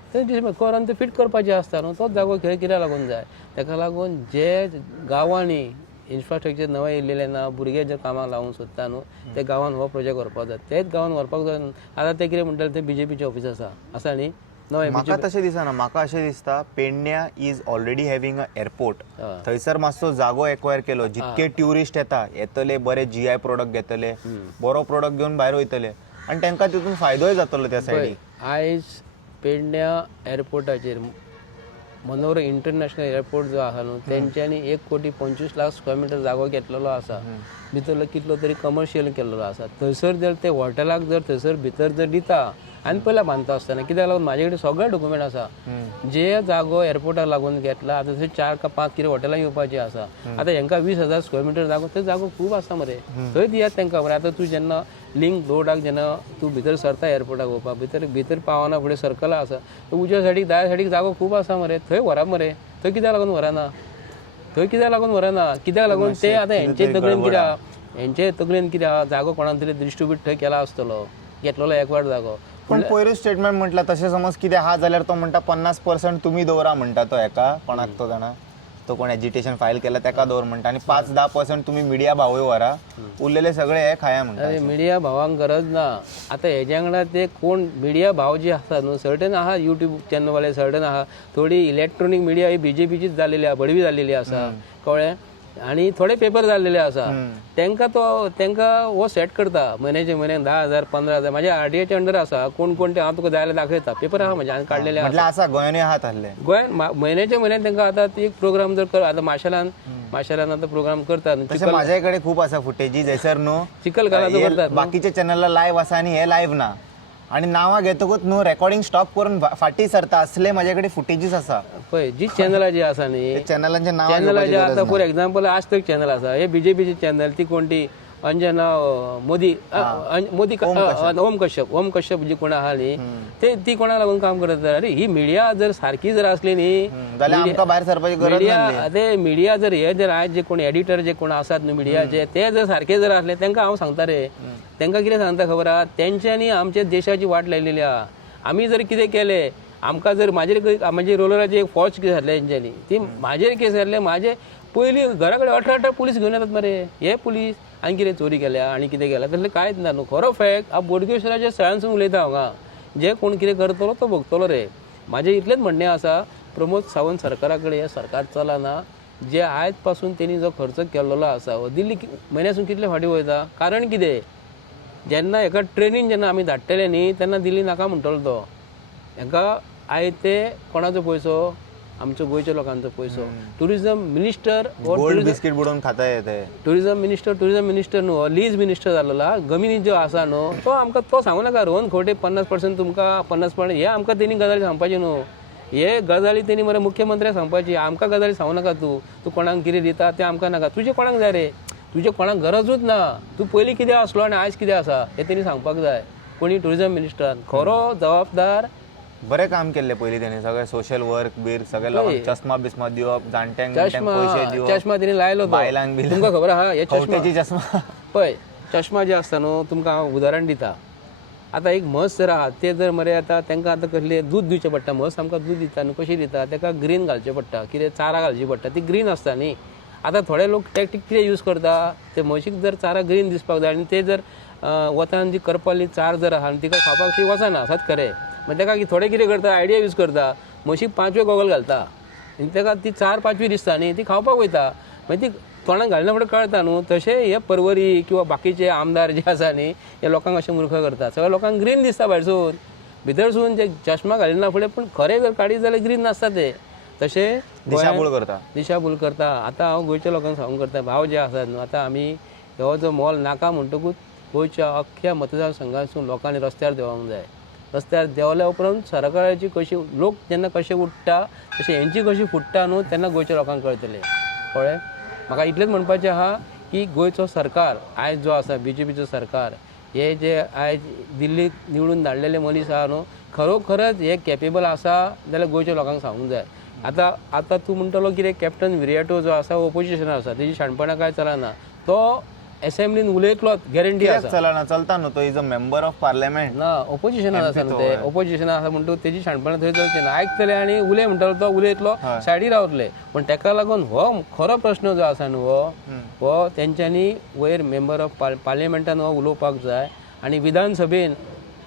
करून ते फिट करपाचें आसता न्हू. तोच जागो खंय कित्याक लागून जाय. ताका लागून जे गांवांनी इन्फ्रास्ट्रक्चर नवें येयल्लें ना, भुरगे जे कामाक लावूंक सोदता न्हू, ते गांवांत हो प्रोजेक्ट व्हरपाक जाय. तेच गांवांत व्हरपाक जाय. आतां ते कितें म्हणटाले ते BJPचे ऑफीस आसा न्ही नवें. म्हाका तशें दिसना. म्हाका अशें दिसता पेडण्या is already having a airport. थंयसर मातसो जागो एक्वायर केलो. जितके ट्युरिस्ट येतले बरे GI प्रोडक्ट घेतले, बरो प्रोडक्ट घेवन भायर वयतले आनी तांकां तितून फायदोय जातलो त्या सायडीक. आयज पेडण्या एअरपोर्टाचेर मनोहर इंटरनॅशनल एअरपोर्ट जो आसा न्हू, तेंच्यांनी 1 कोटी 25 लाख स्क्वेअर मिटर जागो घेतलेलो आसा. भितरलो कितलो तरी कमर्शियल केल्लो आसा. थंयसर जर ते हॉटेलाक जर थंयसर भितर जर दिता, आनी पयल्या बांदता आसतना कित्याक लागून म्हाजे कडेन सगळे डॉक्युमेंट आसा. जे जागो एअरपोर्टाक लागून घेतला, आतां थंय 4 का 5 कितें हॉटेलां येवपाची आसा. आतां हेंकां 20,000 स्क्वेअर मिटर जागो, तो जागो खूब आसा मरे. थंय दियात तांकां मरे. आतां तूं जेन्ना लिंक रोडाक जेन्ना तूं भितर सरता एअरपोर्टाक वचपाक, भितर पावना फुडें सर्कलां आसा, उजव्या सायडीक दाव्या सायडीक जागो खूब आसा मरे. थंय व्हरा मरे. थंय कित्याक लागून व्हरना, कित्याक लागून ते आतां हेंचे तकलेन कितें आहा, जागो कोणाक तरी डिस्ट्रिब्यूट थंय केला आसतलो, घेतलेलो एकवार जागो. पण पयरूच स्टेटमेंट म्हटला तशें समज कितें आहा जाल्यार तो म्हणटा 50% तुमी दवरा म्हणटा तो एका कोणाक तो जाणा, तो कोण एजिटेशन फायल केला तेका दवर म्हणटा, आनी 5-10% तुमी मिडिया भावूय व्हरा, उरलेले सगळे हे खाया म्हणटा. अरे मिडिया भावांक गरज ना. आतां हेज्या वांगडा ते कोण मिडिया भाव जे आसा न्हू, सर्टन आहा यूट्यूब चॅनलवाले, सर्टन आहा. थोडी इलेक्ट्रॉनीक मिडिया ही BJPचीच जाल्लेली आहा, बडवी जाल्लेली आसा, कळ्ळें. आणि थोडे पेपर जाल्लेले आसा तांकां हो सेट करता म्हयन्याचे म्हयन्याक 10,000 15,000 माझ्या आरटीआयच्या अंडर आसा कोण कोण ते हांव तुका जाय जाल्यार दाखयता पेपर आहा म्हजे हांवें काडलेले म्हटल्यार आसा गोंयानूय आहात आहले गोंयान म्हयन्याच्या म्हयन्याक तांकां आतां ती प्रोग्राम जर कर आतां माशेलान आतां प्रोग्राम करता न्हू, तशें म्हाज्या कडेन खूप आसा फुटेजी जयसर न्हू चिखलकालाचो हे करतात न्हू. बाकीच्या चॅनलला लायव्ह आसा आणि हे लायव्ह ना आणि नावां घेतकूच न्हू रेकॉर्डिंग स्टॉप करून फाटी सरता असले म्हाजे कडेन फुटेजीस आसा पळय जी चॅनलां जी आसा न्ही चॅनलांचे नाव चॅनलाचे आता फॉर एक्झाम्पल आज तक चॅनल आसा हे बीजेपीची चॅनल ती कोणती अंजना मोदी मोदी ओम कश्यप जी कोण आहा न्ही ते ती कोणा लागून काम करत अरे ही मिडिया जर सारखी जर असली न्ही जाल्यार आमकां भायर सरपाची गरज मिडिया ते मिडिया जर हे जर आज जे कोण एडिटर जे कोण आसात न्हू मिडियाचे ते जर सारखे जर असले तांकां हांव सांगता रे तांकां कितें सांगता खबर आहा तेंच्यांनी आमच्या देशाची वाट लायलेली आहा आमी जर कितें केलें आमकां जर म्हाजे रोलराची एक फौज कितें जातले तेंच्यांनी ती म्हाजेर केस जाल्ले म्हाजे पयलीं घरा कडेन 18 पुलीस घेवन येतात मरे हे पुलीस आनी कितें चोरी केल्या आनी कितें केल्या तसलें कांयच ना न्हू खरो फॅक्ट हांव बोडगेश्वराच्या स्थळांसून उलयता हांगा जे कोण कितें करतलो तो भोगतलो रे म्हाजें इतलेंच म्हणणें आसा प्रमोद सावंत सरकारा कडेन हें सरकार चलना जे आयज पासून तेणी जो खर्च केल्लो आसा हो दिल्ली म्हयन्यासून कितले फावटी वयता कारण कितें जेन्ना एका ट्रेनीन जेन्ना आमी धाडटले न्ही तेन्ना दिल्ली नाका म्हणटलो तो हेका आयज ते कोणाचो पयसो आमच्या गोंयच्या लोकांचो पयसो टुरिझम मिनिस्टर गोल्ड बिस्कीट बुडोवन खाताय ते टुरिझम मिनिस्टर न्हू लीज मिनिस्टर जाल्लो गमिनी जो आसा न्हू तो आमकां तो सांगू नाका रोहन खंवटे 50% तुमकां 50% हे आमकां तेणी गजाली सांगपाची न्हू हे गजाली तेणी मरे मुख्यमंत्र्याक सांगपाची आमकां गजाली सांगू नाका तूं कोणाक कितें दिता तें आमकां नाका तुजें कोणाक जाय रे तुजें कोणाक गरजूच ना तूं पयलीं कितें आसलो आनी आयज कितें आसा हें तेणी सांगपाक जाय कोणी टुरिझम मिनिस्टरान खरो जबाबदार बरें काम केल्लें पयलीं तेणी सगळें सोशल वर्क बीर सगळे लोकांक चश्मा बिस्मा दिवप जाणट्यांक पयशे दिवप चश्मा तेणी लायलो बायलांक बी तुमकां खबर आहा हे खंवटेची चश्मा पळय चश्मा जे आसता न्हू तुमकां हांव उदाहरण दिता आतां एक म्हस जर आहा ते जर मरे आतां तांकां आतां कसलें दूद दिवचें पडटा म्हस आमकां दूद दिता न्हू कशी दिता ताका ग्रीन घालचें पडटा कितें चारा घालची पडटा ती ग्रीन आसता न्ही आतां थोडे लोक टॅक्टीक कितें यूज करता ते म्हशीक जर चारा ग्रीन दिसपाक जाय आनी ते जर वतान जी करपाली चार जर आहा आनी तिका खावपाक ती वचना सत खरें मागीर ताका थोडे कितें करता आयडिया यूज करता म्हशीक 5वे गॉगल घालता आनी ताका ती 4-5वी दिसता न्ही ती खावपाक वयता मागीर ती तोंडाक घालना फुडें कळटा न्हू तशें हे परवरी किंवा बाकीचे आमदार जे आसा न्ही हे लोकांक अशें मूर्ख करता सगळ्या लोकांक ग्रीन दिसता भायरसून भितरसून जे चश्मा घालिना फुडें पूण खरें जर काडीत जाल्यार ग्रीन नासता ते तशें दिशाभूल करता आतां हांव गोंयच्या लोकांक सांगूंक करता भाव जे आसात न्हू आतां आमी हो जो मॉल नाका म्हणटकूच गोंयच्या अख्ख्या मतदारसंघांसून लोकांनी रस्त्यार देवंक जाय रस्त्यार देवल्या उपरांत सरकाराची कशी लोक जेन्ना कशे उठटा तशें हेंची कशी फुट्टा न्हू तेन्ना गोंयच्या लोकांक कळटलें कळ्ळें म्हाका इतलेंच म्हणपाचें आहा की गोंयचो सरकार आयज जो आसा बीजेपीचो सरकार हे जे आयज दिल्लीक निवडून धाडलेले मनीस आहा न्हू खरोखरच हे कॅपेबल आसा जाल्यार गोंयच्या लोकांक सांगूंक जाय आतां तूं म्हणटलो कितें कॅप्टन विरियाटो जो आसा ओपोजिशन आसा तेजी शाणपणां कांय चलना तो असेंब्लीन उलयतलो गॅरंटी आसा चलना चलता न्हू तो is a member of parliament ना ओपोजिशनान आसा न्हू ते ओपोजिशनान आसा म्हणटू तेजी शाणपणां थंय चलचें ना आयकतले आनी उलय म्हणटलो तो उलयतलो सायडीर रावतले पण ताका लागून हो खरो प्रश्न जो आसा न्हू हो तेंच्यांनी वयर मेंबर ऑफ पार्लिमेंटान हो उलोवपाक जाय आनी विधानसभेन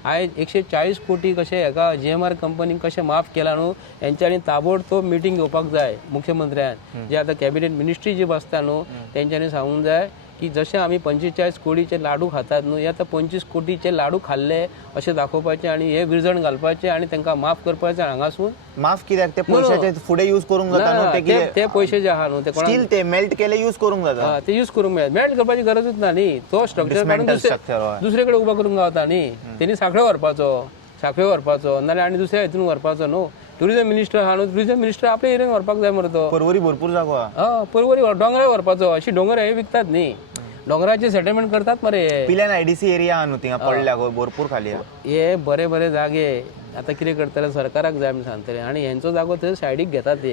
आयज 140 कोटी कशें हेका GMR कंपनीक कशें माफ केला न्हू हेंच्यांनी ताबडतोब मिटींग घेवपाक जाय मुख्यमंत्र्यान जे आतां कॅबिनेट मिनिस्ट्री जी बसता न्हू तेंच्यांनी सांगूंक जाय की जशें आमी 45 कोटीचे लाडू खातात न्हू हे आतां 25 कोटीचे लाडू खाल्ले अशें दाखोवपाचें आनी हे विरजण घालपाचें आनी तांकां माफ करपाचें हांगासून माफ कित्याक ते पयशाचे फुडें यूज करूंक जाता न्हू ते पयशे जे आहा न्हू ते स्टील ते मेल्ट केले यूज करूंक जाता ते यूज करूंक मेळटा मेल्ट करपाची गरजूच ना न्ही तो स्ट्रक्चर काडून दुसरे कडेन उबो करूंक गावता न्ही तेणी सांखळे व्हरपाचो नाल्यार आनी दुसऱ्या हितून व्हरपाचो न्हू टुरिझम मिनिस्टर आहा न्हू टुरिझम मिनिस्टर आपल्या एरियेन व्हरपाक जाय मरे तो परवरी भरपूर जागो आहा परवरी डोंगरार व्हरपाचो अशी डोंगर हे विकतात न्ही डोंगराचे सेटलमेंट करतात मरे पिल्यान IDC एरिया आहा न्हू थिंगा पडल्या भरपूर खाली हे बरे जागे आतां कितें करतले सरकाराक जाय म्हण सांगतले आनी हेंचो जागो थंय सायडीक घेतात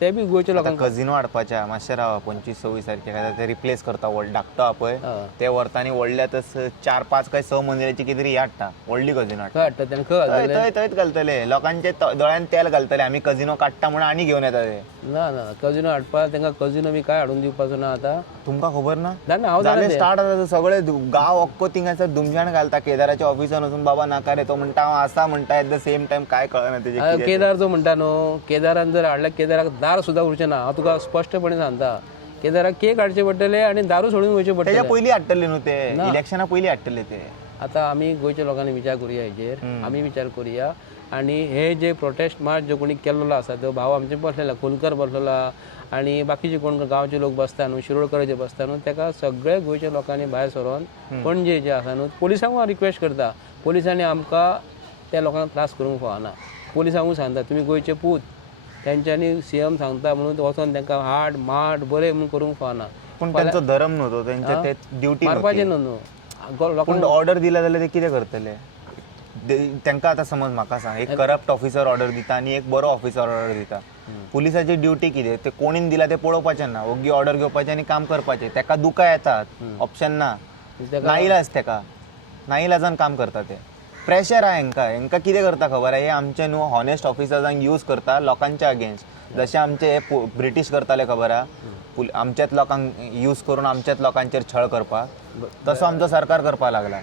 ते बी गोंयच्या लोकांक कजिनो हाडपाच्या मातशें राव 25-26 तारखेक ते रिप्लेस करता धाकटो आहा पळय ते व्हरतानी व्हडल्यातच 4-5 काय 6 मंजिलाची कितें तरी हाडटा व्हडली कजिनो हाडटा तेंकां थंयच घालतले लोकांचे दोळ्यान तेल घालतले आमी कजिनो काडटा म्हणून आनी घेवन येता ते ना कजिनो हाडपा तेंकां कजिनो बी काय हाडून दिवपाचो ना आतां तुमकां खबर ना हांव जालें स्टार्ट जाता सगळे गांव अख्खो थिंगासर दुमजाण घालता केदाराच्या ऑफिसान वचून बाबा नाका रे तो म्हणटा हांव आसा म्हणटा एट द सेम टायम काय कळना तेजे केदार जो म्हणटा न्हू केदारान जर हाडल्यार केदाराक दार सुद्दां उरचें ना हांव तुका स्पश्टपणे सांगता केदाराक केक हाडचे पडटले आनी दारू सोडून वयचे त्याच्या पडटले. पयलीं हाडटले न्हू ते, ना. इलेक्शना पयलीं हाडटले ते. आता आमी गोंयच्या लोकांनी विचार करुया हेजेर, आमी विचार करुया. आनी हे जे प्रोटेस्ट मार्च जो कोणी केल्लो आसा तो भाव आमचे बसलेला, खोलकर बसलेला आनी बाकीचे कोण गांवचे लोक बसता न्हू, शिरोडकर जे बसता न्हू, ताका सगळे गोंयच्या लोकांनी भायर सरोन पणजे जे आसा न्हू, पोलिसांक हांव रिक्वेस्ट करता, पोलिसांनी आमकां त्या लोकांक त्रास करूंक फावना. पोलिसांकूय सांगता तुमी गोंयचे पूत, तेंच्यांनी CM सांगता म्हणून वचोन तांकां हाड माड बरें म्हणून करूंक फावना. पूण त्यांचो धर्म न्हू तो, तेंचे ते ड्युटी मारपाचें न्हू. पूण लोकांक ऑर्डर दिला जाल्यार ते कितें करतले? तांकां आतां समज म्हाका सांग, एक करप्ट ऑफिसर ऑर्डर दिता आनी एक बरो ऑफिसर ऑर्डर दिता, पुलिसाची ड्युटी कितें? ते कोणीन दिला ते पळोवपाचें ना, ओगी ऑर्डर घेवपाचें आनी काम करपाचें. ताका दुखां येतात, ऑप्शन ना, नाइलाज ताका, नाइलाजान काम करता ते. प्रेशर आहा हांकां कितें करता खबर आहा? हे आमचे न्हू हॉनेस्ट ऑफिसर्सांक यूज करता लोकांच्या अगेन्स्ट. जशे आमचे हे ब्रिटीश करताले खबर आहा, आमच्याच लोकांक यूज करून आमच्याच लोकांचेर छळ करपाक, तसो आमचो सरकार करपाक लागला.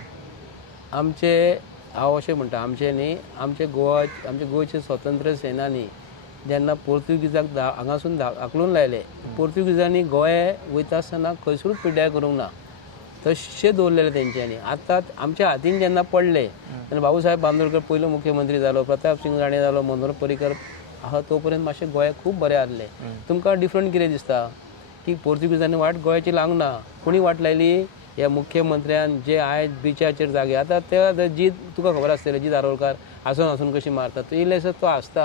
आमचे हांव अशें म्हणटा, आमचे न्ही आमचे गोंयचे स्वतंत्र सेनानी जेन्ना पोर्तुगीजाक हांगासून हाकलून लायले, पोर्तुगीजांनी गोंय वयता आसतना खंयसरूच पिड्ड्यार करूंक ना, तशें दवरलेले तेंच्यांनी. आतां आमच्या हातीन जेन्ना पडले तेन्ना बाबूसाहेब बांदोडकर पयलो मुख्यमंत्री जालो, प्रताप सिंग राणे जालो, मनोहर पर्रीकर आहा, तो पर्यंत मातशें गोंय खूब बरें आसलें. तुमकां डिफरंट कितें दिसता की पोर्तुगीजांनी वाट गोंयाची लावंक ना? कोणी वाट लायली? ह्या मुख्यमंत्र्यान जे आयज बिचाचेर जागे आतां ते जीत तुका खबर आसतलें, जीत आरोलकार आसून कशी मारतात, तो इल्लेसो तो आसता.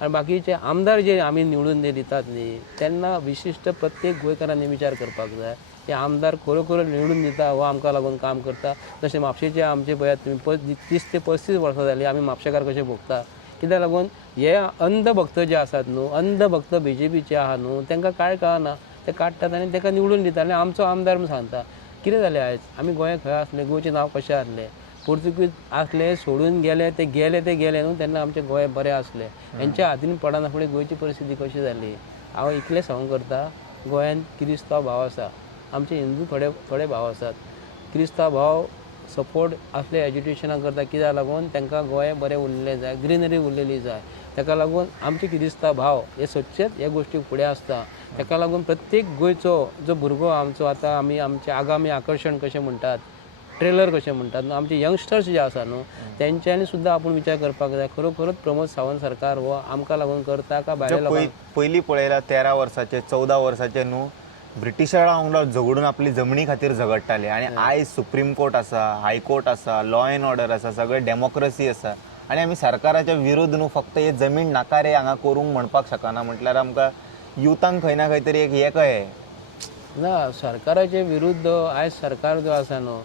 आनी बाकीचे आमदार जे आमी निवडून दितात न्ही, तेन्ना विशिश्ट प्रत्येक गोंयकारांनी विचार करपाक जाय ते आमदार खरोखर निवडून दिता हो आमकां लागून काम करता. जशें म्हापशेचे आमचे पळयात तुमी 30 ते 35 वर्सां जालीं आमी म्हापशेकार कशे भोगता. कित्याक लागून हे अंधभक्त जे आसात न्हू, अंधभक्त BJPचे आहा न्हू, तांकां कांय कळना, ते काडटात आनी ताका निवडून दिता आनी आमचो आमदार म्हूण सांगता. कितें जालें आयज? आमी गोंया खंय आसले, गोंयचें नांव कशें आसलें? पोर्तुगीज आसले, सोडून गेले ते न्हू, तेन्ना आमचें गोंय बरें आसलें. हेंच्या हातीन पडना फुडें गोंयची परिस्थिती कशी जाली? हांव इतलें सांगूंक करता, गोंयांत क्रिस्तांव भाव आसा, आमचे हिंदू थोडे भाव आसात. क्रिस्तांव भाव सपोर्ट असले एज्युकेशनाक करता, कित्याक लागून तांकां गोंय बरें उरलेलें जाय, ग्रिनरी उरलेली जाय. ताका लागून आमचे क्रिस्तांव भाव हे सदचेच हे गोश्टी फुडें आसता. ताका लागून प्रत्येक गोंयचो जो भुरगो आमचो, आतां आमी आमचे आगामी आकर्शण कशें म्हणटात, ट्रेलर कशें म्हणटात, आमचे यंगस्टर्स जे आसा न्हू, तेंच्यांनी सुद्दां आपूण विचार करपाक जाय, खरोखरच प्रमोद सावंत सरकार हो आमकां लागून करता का भायल्या लोकांक? पयलीं पळयला 13 वर्साचे 14 वर्साचे न्हू, ब्रिटिशरा वांगडा झगडून आपली जमनी खातीर झगडटाले. आनी आयज सुप्रीम कोर्ट आसा, हायकोर्ट आसा, लॉ एंड ऑर्डर आसा, सगळे डेमोक्रेसी आसा, आनी आमी सरकाराच्या विरुद्ध न्हू फक्त हे जमीन नाका रे हांगा करूंक म्हणपाक शकना. म्हटल्यार आमकां युथांक खंय ना खंय तरी एक हे कळ्ळें ना. सरकाराचे विरुद्ध आयज सरकार जो आसा न्हू,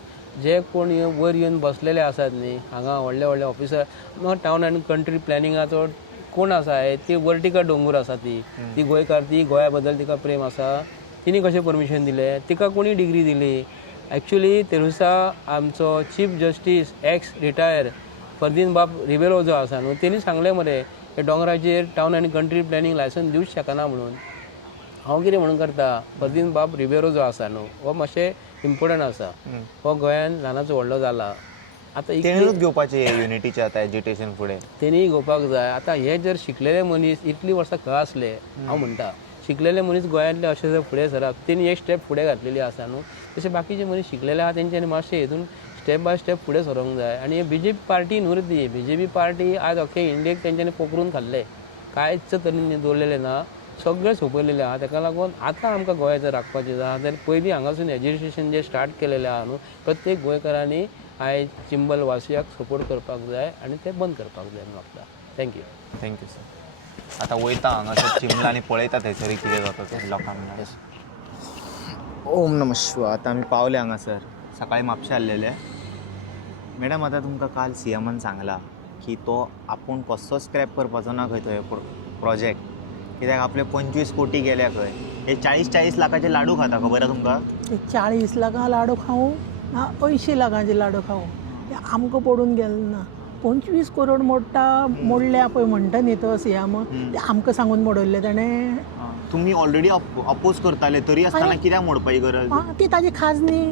जे कोण वयर येवन बसलेले आसात न्ही, हांगा व्हडले ऑफिसर टावन आनी कंट्री प्लॅनिंगाचो कोण आसा, ती वर्टिका डोंगूर आसा, ती गोंयकार, ती गोंया बद्दल तिका प्रेम आसा, तिने कशें परमिशन दिलें, तिका कोणी डिग्री दिली? एक्चुली तेरुसा आमचो chief justice x retire Ferdino बाब रिबेरो जो आसा न्हू, तेणी सांगलें मरे हे डोंगराचेर टावन आनी कंट्री प्लॅनिंग लायसन्स दिवंक शकना म्हणून. हांव कितें म्हणून करता, फर्दिन बाब रिबेरो जो आसा न्हू, हो मातशें इम्पोर्टंट आसा, हो गोंयान ल्हानाचो व्हडलो जाला. आतां तेणूच घेवपाचें युनिटीचें आतां एज्युकेशन फुडें, तेणीय घेवपाक जाय. आतां हे जर शिकलेले मनीस इतली वर्सां खंय आसले, हांव म्हणटा शिकलेले मनीस गोंयांतले अशें जर फुडें सरप, तेणी एक स्टेप फुडें घातलेली आसा न्हू, तशे बाकीचे मनीस शिकलेले आहा तेंच्यांनी मातशें हितून स्टेप बाय स्टेप फुडें सरोंक जाय. आनी हे BJP पार्टी न्हू रे, ती BJP पार्टी आज अख्खे इंडियेक तेंच्यांनी पोखरून खाल्ले, कांयच तरेन दवरलेलें ना, सगळे सोंपयलेले आहा. ताका लागून आतां आमकां गोंय जर राखपाचें आहा जाल्यार पयलीं हांगासून एज्युकेशन जे स्टार्ट केलेलें आहा न्हू, प्रत्येक गोंयकारांनी आयज चिंबल वासियाक सपोर्ट करपाक जाय आनी ते बंद करपाक जाय म्हणून म्हाका. Thank you sir. आतां वयता हांगासर चिंबला आनी पळयता थंयसर कितें जाता तें लोकांक. ओम नमः शिवाय. आतां आमी पावले हांगासर, सकाळीं म्हापशे आसलेले. मॅडम आतां तुमकां काल CMन सांगला की तो आपूण कसो स्क्रॅप करपाचो ना खंय तो हे प्रोजेक्ट, कित्याक आपले 25 कोटी गेल्या खंय. हे 40 लाखाचे लाडू खाता, खबर आहा तुमकां? 40 लाखां लाडू खावं ना 80 लाखांचे लाडू खावं, ते आमकां पडून गेले ना. 25 करोड मोडल्या पळय म्हणटा न्ही तो CM, ते आमकां सांगून मोडयल्ले ताणें. तुमी ऑलरेडी अपोज करताले तरी आसतना कित्याक मोडपाची गरज? ती ताजी खाज न्ही,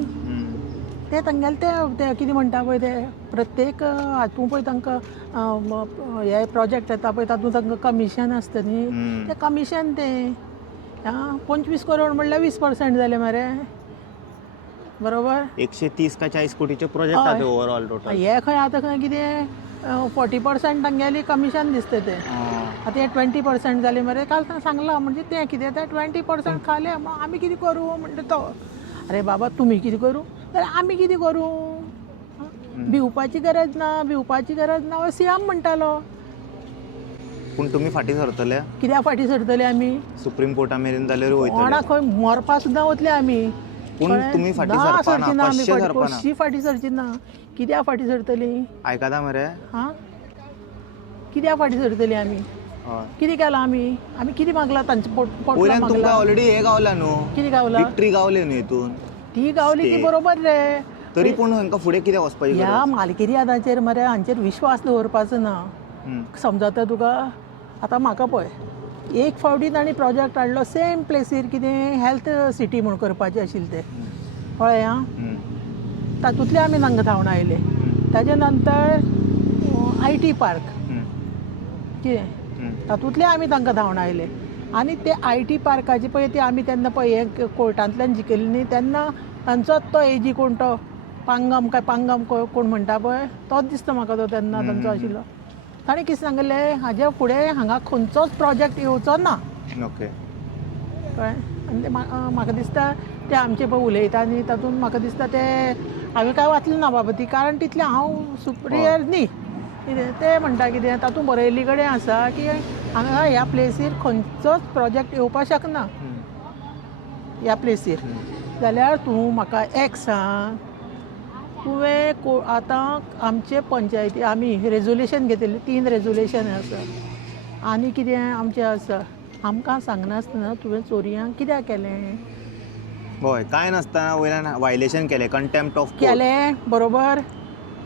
ते तांगेले ते कितें म्हणटा पळय ते प्रत्येक हातूं पळय तांकां हे प्रोजेक्ट येता पळय तातूंत तांकां कमिशन आसता न्ही, तें कमिशन तें 25 करोड म्हणल्यार 20% जाले मरे, बरोबर. 130 का 40 कोटीचे प्रोजेक्ट हय. आहात ओवरऑल टोटल. हे खंय आतां खंय कितें 40% तांगेली कमिशन दिसता ते. आतां हे 20% जाले मरे. काल सांगला म्हणजे ते कितें ते 20% खाले, मग आमी कितें करूं म्हणटा तो. अरे बाबा तुमी कितें करूं जाल्यार आमी कितें करूं? भिवपाची गरज ना हो सीएम म्हणटालो. पूण तुमी फाटीं सरतले कित्याक फाटीं सरतले आमी? सुप्रीम कोर्टा मेरेन जाल्यार वयतले. कोणा खंय मरपा सुद्दां वतले आमी. पूण कळ्ळें? तुमी फाटीं ना सरपा सरची ना, ना आमी कश्शे फाटीं, सरपा ना. कश्शी फाटीं सरची ना. कित्याक फाटीं सरतली? आयकता मरे. हां कित्याक फाटीं सरतली आमी? हय. कितें केलां आमी? आमी कितें मागलां तांचे पोटला वयल्यान तुमकां मागलां? ऑलरेडी हे गावला न्हू, कितें गावलां? विक्ट्री गावले न्हू हितून. ती गावली ती Stay. बरोबर रे. तरी पूण हांकां फुडें कित्याक वचपाची ह्या गरज? मालकिरियादाचेर मरे हांचेर विश्वास दवरपाचो ना. हम्म. समजता तुका? आतां म्हाका पळय, एक फावटी तांणी प्रोजेक्ट हाडलो सेम प्लेसीर, कितें हेल्थ सिटी म्हूण करपाचें आशिल्लें तें, कळ्ळें आं? हम्म. तातूंतले आमी तांकां धांवन आयले. ताजे नंतर IT पार्क हम्म. कितें, हम्म. तातूंतले आमी तांकां धांवन आयले. आनी ते IT पार्काचे पळय ते आमी तेन्ना पळय हे कोर्टांतल्यान जिखिल्ली न्ही, तेन्ना तांचोच तो एजी कोण तो पांगम कोण म्हणटा पळय, तोच दिसता म्हाका तो तेन्ना तांचो आशिल्लो. ताणें कितें सांगलें, हाजे फुडें हांगा खंयचोच प्रोजेक्ट येवचो ना, ओके. कळ्ळें. आनी ते म्हाका दिसता ते आमचे पळय उलयता न्ही, तातूंत म्हाका दिसता ते हांवें काय वाचलें ना बाबा ती, कारण तितलें हांव सुप्रियर न्ही. कितें ते म्हणटा कितें तातूंत बरयल्ली कडेन आसा की हांगा ह्या प्लेसीर खंयचोच प्रोजेक्ट येवपाक शकना ह्या प्लेसीर. जाल्यार तूं म्हाका एक सांग, तुवें आतां आमचे पंचायती आमी रेजोल्युशन घेतिल्लें, 3 रेजोल्युशन आसा आनी कितें आमचें आसा. आमकां सांगनासतना तुवें चोरयांक कित्याक केलें? हय, कांय नासतना वयल्यान वायलेशन केलें, कंटेम्प्ट ऑफ कोर्ट. केलें, बरोबर.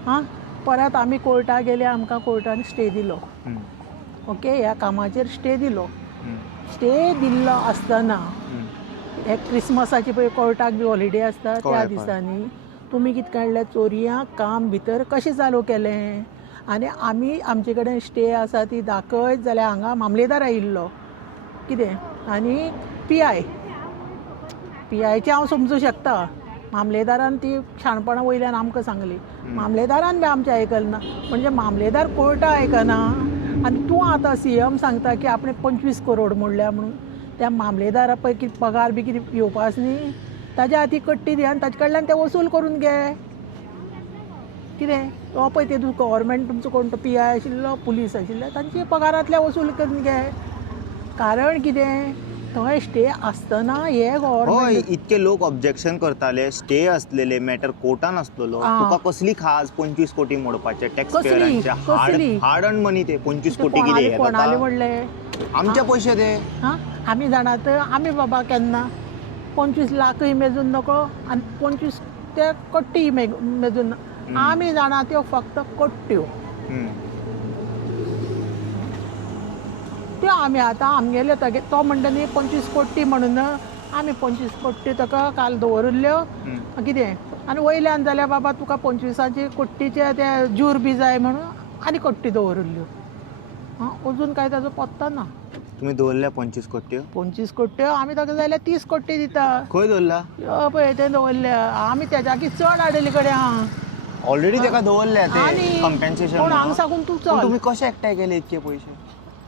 हां, परत आमी कोर्टाक गेले, आमकां कोर्टान स्टे दिलो. ओके, ह्या कामाचेर स्टे दिलो. स्टे दिल्लो आसतना हे क्रिसमसाची पळय कोर्टाक बी हॉलिडे आसता त्या कळ्ळें, दिसांनी तुमी कितें काडलें, चोरयांक काम भितर कशें चालू केलें. आनी आमी आमचे कडेन स्टे आसा ती दाखयत जाल्यार हांगा मामलेदार आयिल्लो कितें, आनी PIचे हांव समजूं शकता. मामलेदारान ती शाणपणां वयल्यान आमकां सांगली, मामलेदारान बी आमचें आयकलें ना. म्हणजे मामलेदार कोर्टा आयकना आनी तूं आतां CM सांगता की आपणे 25 करोड मोडल्या म्हणून. त्या मामलेदारा पळय कितें पगार बी कितें येवपाच न्ही, ताज्या हाती कट्टी दी आनी ताजे कडल्यान ते वसूल करून घे. कितें तो पळय ते गव्हर्मेंट तुमचो कोण तो PI आशिल्लो, पुलीस आशिल्ले, तांचे पगारांतले वसूल करून घे. कारण कितें, थंय स्टे आसतना हे हय, गव्हर्मेंट इतके लोक ऑब्जेक्शन करताले, स्टे असलेले, मॅटर कोर्टान आसलेलो. तुका कसली खास 25 कोटी मोडपाचे टॅक्स पेयरांचे हार्ड अर्न मनी ते 25 कोटी कितें कोणाले म्हणले आमचे पयशे ते. हां, आमी जाणात, आमी बाबा केन्ना 25 लाखय मेजून नको आनी 25 ते कट्टी मेजून ना. आमी जाणा त्यो फक्त कट्ट्यो. त्यो आमी आतां आमगेले तो म्हणटा न्ही 25 कोटी म्हणून आमी 25 कोटी ताका काल दवरिल्ल्यो कितें, आनी वयल्यान जाल्यार बाबा तुका 25 कोट्टीचे ते जूर बी जाय म्हणून आनी कोट्टी दवरिल्ल्यो. अजून कांय ताजो पत्ता ना. तुम्ही दवरल्या 25 कोटी? 25 कोट्यो आमी ताका जाल्यार 30 कोटी दिता. खंय दवरला? पळय ते दवरल्या आमी तेज्याकी चड हाडले कडेन आहा ऑलरेडी ताका दवरल्या ते आनी कॉम्पेन्सेशन. कोण हांगा साकून तूं चल. तुम्ही कशे एकठांय केले इतके पयशे?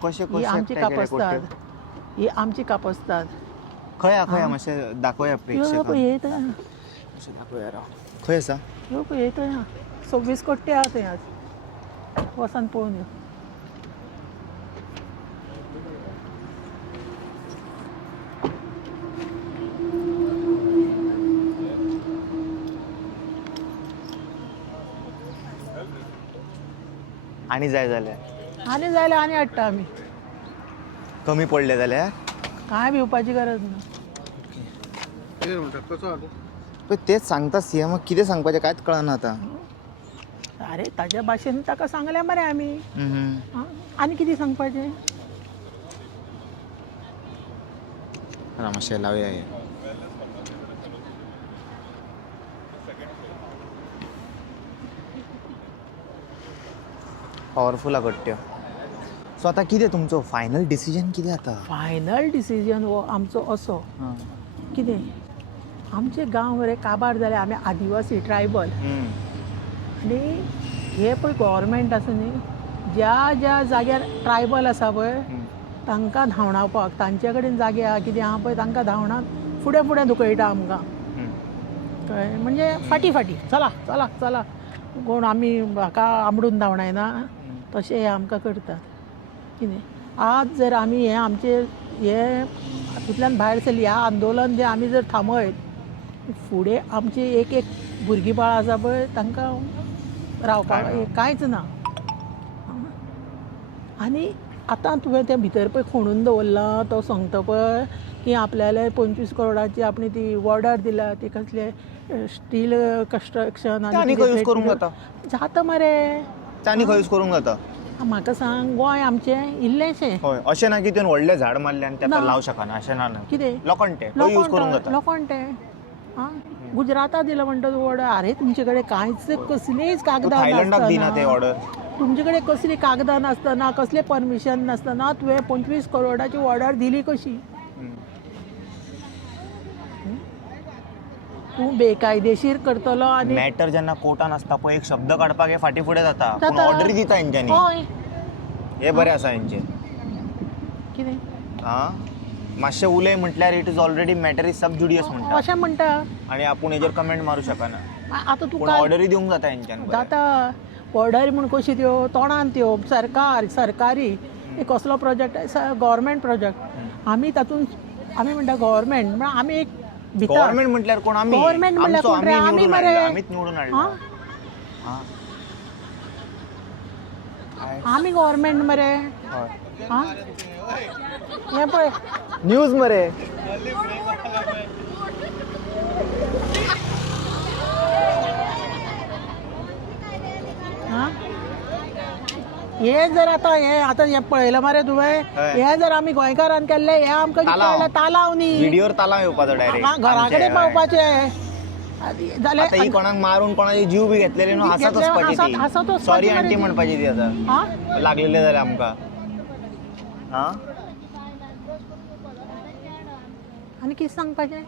कशे ही कशे आमची एकठांय केले कापस्तात, कोट्यो? ही आमची कापस्तात. खंय मातशें दाखोवया प्रेक्षकांक. पळय येता, मातशें दाखोवया राव. खंय आसा? पळय येता 26 कोट्टी आहा थंय आज. वसान पळोवन यो. आनी जाय जाल्यार आनी जाल्यार आनी हाडटा आमी. कमी पडले जाल्यार कांय भिवपाची गरज ना. पळय तेच सांगता CM कितें सांगपाचें कांयच कळना आतां. अरे ताज्या भाशेन ताका सांगल्या मरे आमी. आनी कितें सांगपाचें? मातशें लावया हे. पावरफूल आहा कट्ट्यो. सो आतां कितें तुमचो फायनल डिसिजन कितें आतां? फायनल डिसिजन हो आमचो असो कितें आमचे गांव मरे काबार जाले आमी आदिवासी ट्रायबल आनी हे पळय गव्हर्मेंट आसा न्ही ज्या ज्या जाग्यार ट्रायबल आसा पळय तांकां धांवडावपाक तांचे कडेन जागे आहा कितें आहा पळय तांकां धांवडावन फुडें फुडें धुकळटा आमकां कळ्ळें म्हणजे फाटी फाटी चला चला चला कोण आमी हाका आमडून धांवडायना तशें हे आमकां करतात कितें आज जर आमी हे आमचे हे हातूंतल्यान भायर सरली ह्या आंदोलन जें आमी जर थांबयत फुडें आमची एक एक भुरगीं बाळ आसा पळय तांकां रावपाक कांयच ना आनी आतां तुवें तें भितर पळय खणून दवरला तो सांगता पळय की आपल्याला 25 करोडाची आपणी ती ऑर्डर दिला ती कसले स्टील कन्स्ट्रक्शन आनी खंय यूज करूंक जाता जाता मरे आनी खंय यूज करूंक जाता म्हाका सांग गोंय आमचें इल्लेशें हय अशें ना की तुवें व्हडलें झाड मारलें आनी तेका लावं शकना अशें ना कितें लोखंड तें यूज करूंक जाता लोखंड तें आं गुजराता दिलं म्हणटा तूं ऑर्डर आरे तुमचे कडेन कांयच कसलीच कागदां थायलंडाक दिना ते ऑर्डर तुमचे कडेन कसली कागदां नासतना कसलें परमिशन नासतना तुवें 25 करोडाची ऑर्डर दिली कशी तूं बेकायदेशीर करतलो आनी मॅटर जेन्ना कोर्टान आसता पळय एक शब्द काडपाक हे फाटी फुडें जाता पूण जाता. ऑर्डरी दिता हेंच्यांनी हय हे बरें आसा हेंचें कितें हां मातशें उलय म्हटल्यार it is already matter is sub judice म्हणटा अशें म्हणटा आनी आपूण हेजेर कमेंट मारूं शकना आतां तूं पूण ऑर्डरी दिवंक जाता हेंच्यान बरें. जाता ऑर्डर म्हूण कशी त्यो तोंडान त्यो सरकारी एक कसलो प्रोजेक्ट गव्हर्मेंट प्रोजेक्ट आमी तातूंत आमी म्हणटा गव्हर्मेंट म्हण आमी एक भितर गव्हर्मेंट म्हटल्यार कोण आमी गव्हर्मेंट म्हणल्यार आमचो कोण रे? आमी आमी निवडून मरे. हाडला, आमीच निवडून हाडला हां हां आमी गव्हर्मेंट मरे हय हां हें पळय न्यूज मरे हां हे जर आतां हे पळयलां मरे तुवें हे जर आमी गोंयकारान केल्ले हे आमकां कितें तालाव. कळ्ळें तालाव न्ही व्हिडिओर तालाव येवपाचो डायरेक्ट घरा कडेन पावपाचें जाल्यार आतां ही कोणाक मारून कोणाचे जीव बी घेतलेले न्हू हांसत वचपाची हांसत ती वचपाची सॉरी मरे आंटी ती. म्हणपाची ती आतां हां लागलेले जाल्यार आमकां हां आनी कितें सांगपाचें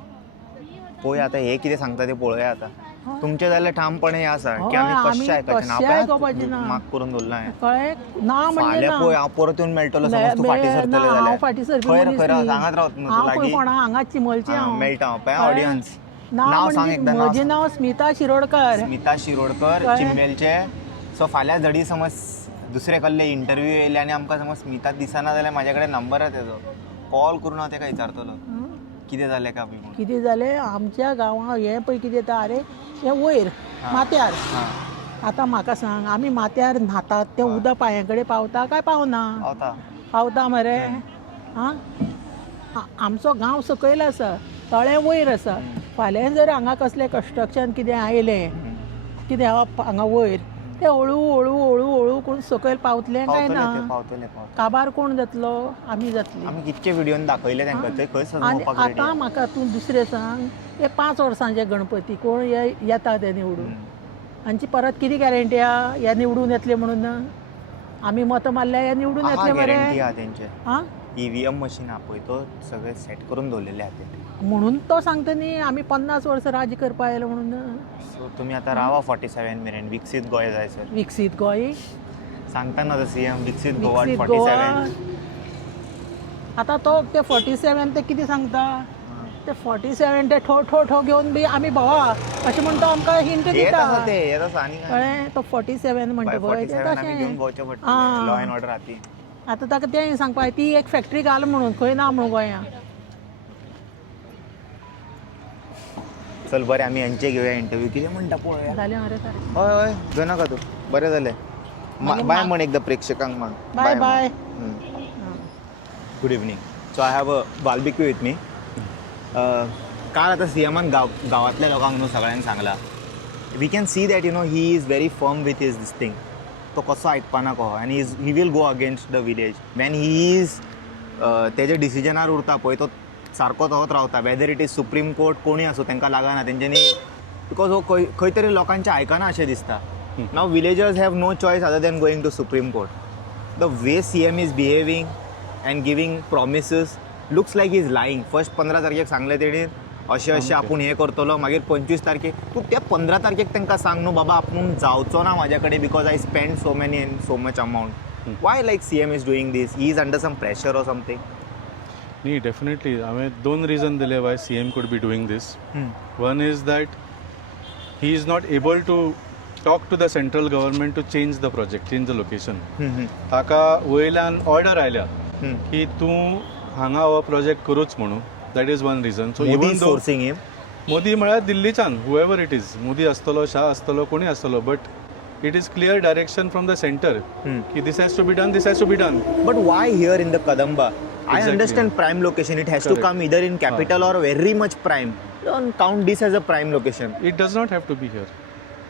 पळय आतां हे कितें सांगता ते पळोवया आतां तुमचे जाल्यार ठामपणे हे आसा की हय, आमी आमी कशें आयकचे कशें आयकपाचें ना. माग करून दवरला हांवें कळ्ळें ना म्हणजे फाल्यां ना पळय हांव परत येवन मेळटलो समज तूं फाटीं सरतले हांव फाटीं सरपी खंय मनीस खंय न्ही. सांगात रावत न्हू हांव तूं पळय लागीं कोणा हांगा चिमलचें हां, हांव मेळटा हांव पळय कळ्ळें? ऑडियन्स नांव नांव सांग म्हणजे एकदां नांव म्हजें नांव स्मिता शिरोडकर स्मिता शिरोडकर कळ्ळें? चिंबेलचे सो फाल्यां जडी समज दुसरे कसले इंटरव्यू येयले आनी आमकां समज स्मिता दिसना जाल्यार म्हाजे कडेन नंबर आसा तेजो कॉल करून हांव तेका विचारतलो कितें जालें काय बी म्हणून कितें जालें आमच्या गांवां हें पळय कितें जाता आरे हें वयर माथ्यार आतां म्हाका सांग आमी माथ्यार न्हातात तें उदक पांया कडेन पावता काय पावना पावता पावता मरे हां आमचो गांव सकयल आसा तळें वयर आसा फाल्यां जर हांगा कसलें कन्स्ट्रक्शन कितें आयलें कितें हांगा वयर तें हळू हळू हळू हळू करून सकयल पावतलें काय ना पावतले काबार कोण जातलो आमी जातली आमी कितके व्हिडिओन दाखयले तांकां ते खंय आनी सजोवपाक रेडी आतां म्हाका तूं दुसरें सांग हे 5 वर्सांचे गणपती कोण येता ते निवडून हांची परत कितें गॅरंटी आहा हे निवडून येतले म्हणून आमी मतां मारल्या हे निवडून येतले मरे गॅरंटी आहा तेंचे हां EVM मशीन आहा पळय तो सगळे सेट करून दवरलेले आहा ते म्हणून तो सांगता न्ही आमी 50 वर्सां राज्य करपा येयलो म्हणून सो तुमी आतां रावा 47 मेरेन विकसीत गोंय जाय सर विकसीत गोंय सांगता ना CM विकसीत गोवा विकसीत 47 गोवा आतां तो ते 47 ते कितें सांगता ते 47 ते ठो ठो ठो घेवन बी आमी भोवा अशें म्हणून तो आमकां हिंट येत दिता आसा ते येत आसा आनी काय कळ्ळें तो 47 म्हणटा पळय ते 47 आमी घेवन तशें भोंवचें पडटलें लॉ एंड ऑर्डर आती आतां ताका तें सांगपा ती एक फॅक्टरी घाल म्हणून खंय ना म्हणून गोंयां चल बरें आमी हेंचे घेवया इंटरव्यू कितें म्हणटा पळोवया जालें मरे सारें हय हय घेव नाका तूं बरें जालें बाय म्हण एकदां प्रेक्षकांक म्हण bye bye good evening so I have a barbecue with me काल आतां CMान गांवांतल्या लोकांक न्हू सगळ्यांक सांगला we can see that he is very firm with his this thing तो कसो आयकपाना कहो आनी he will go against the village when he is तेजे डिसिजनार उरता पळय तो सारको तोच रावता whether it is supreme court कोणूय आसूं तांकां लागना तेंच्यांनी बिकॉज हो खंय तरी लोकांचें आयकना अशें दिसता नाव villagers have no choice other than going to supreme court the way CM is behaving and giving promises looks like is lying. First 15 तारखेक सांगले तेणी अशें आपूण हें करतलो, मागीर 25 तारखेक तूं त्या 15 तारखेक तांकां सांग न्हू बाबा आपूण जावचो ना म्हाज्या कडेन because I spend so many and so much amount. Why like CM is doing this? He is under some pressure or something? न्ही, डेफिनेटली हांवें 2 रिजन दिले why CM could be doing this. One is that he is not able to talk to the central government to change the project, change the location. ताका वयल्यान ऑर्डर आयल्या की तूं हांगा हो प्रोजेक्ट करूच म्हणून. That is one reason. So Modi even is though forcing him. Modi म्हळ्यार दिल्लीच्यान हुएवर इट इज, मोदी आसतलो, शाह आसतलो, कोणी आसतलो, but it is clear direction from the centre की this has to be done, this has to be done. But why here in the Kadamba? I Exactly. understand prime location. It has to Correct. come either in capital or very much prime. Don't count this as a prime location. It does not have to be here.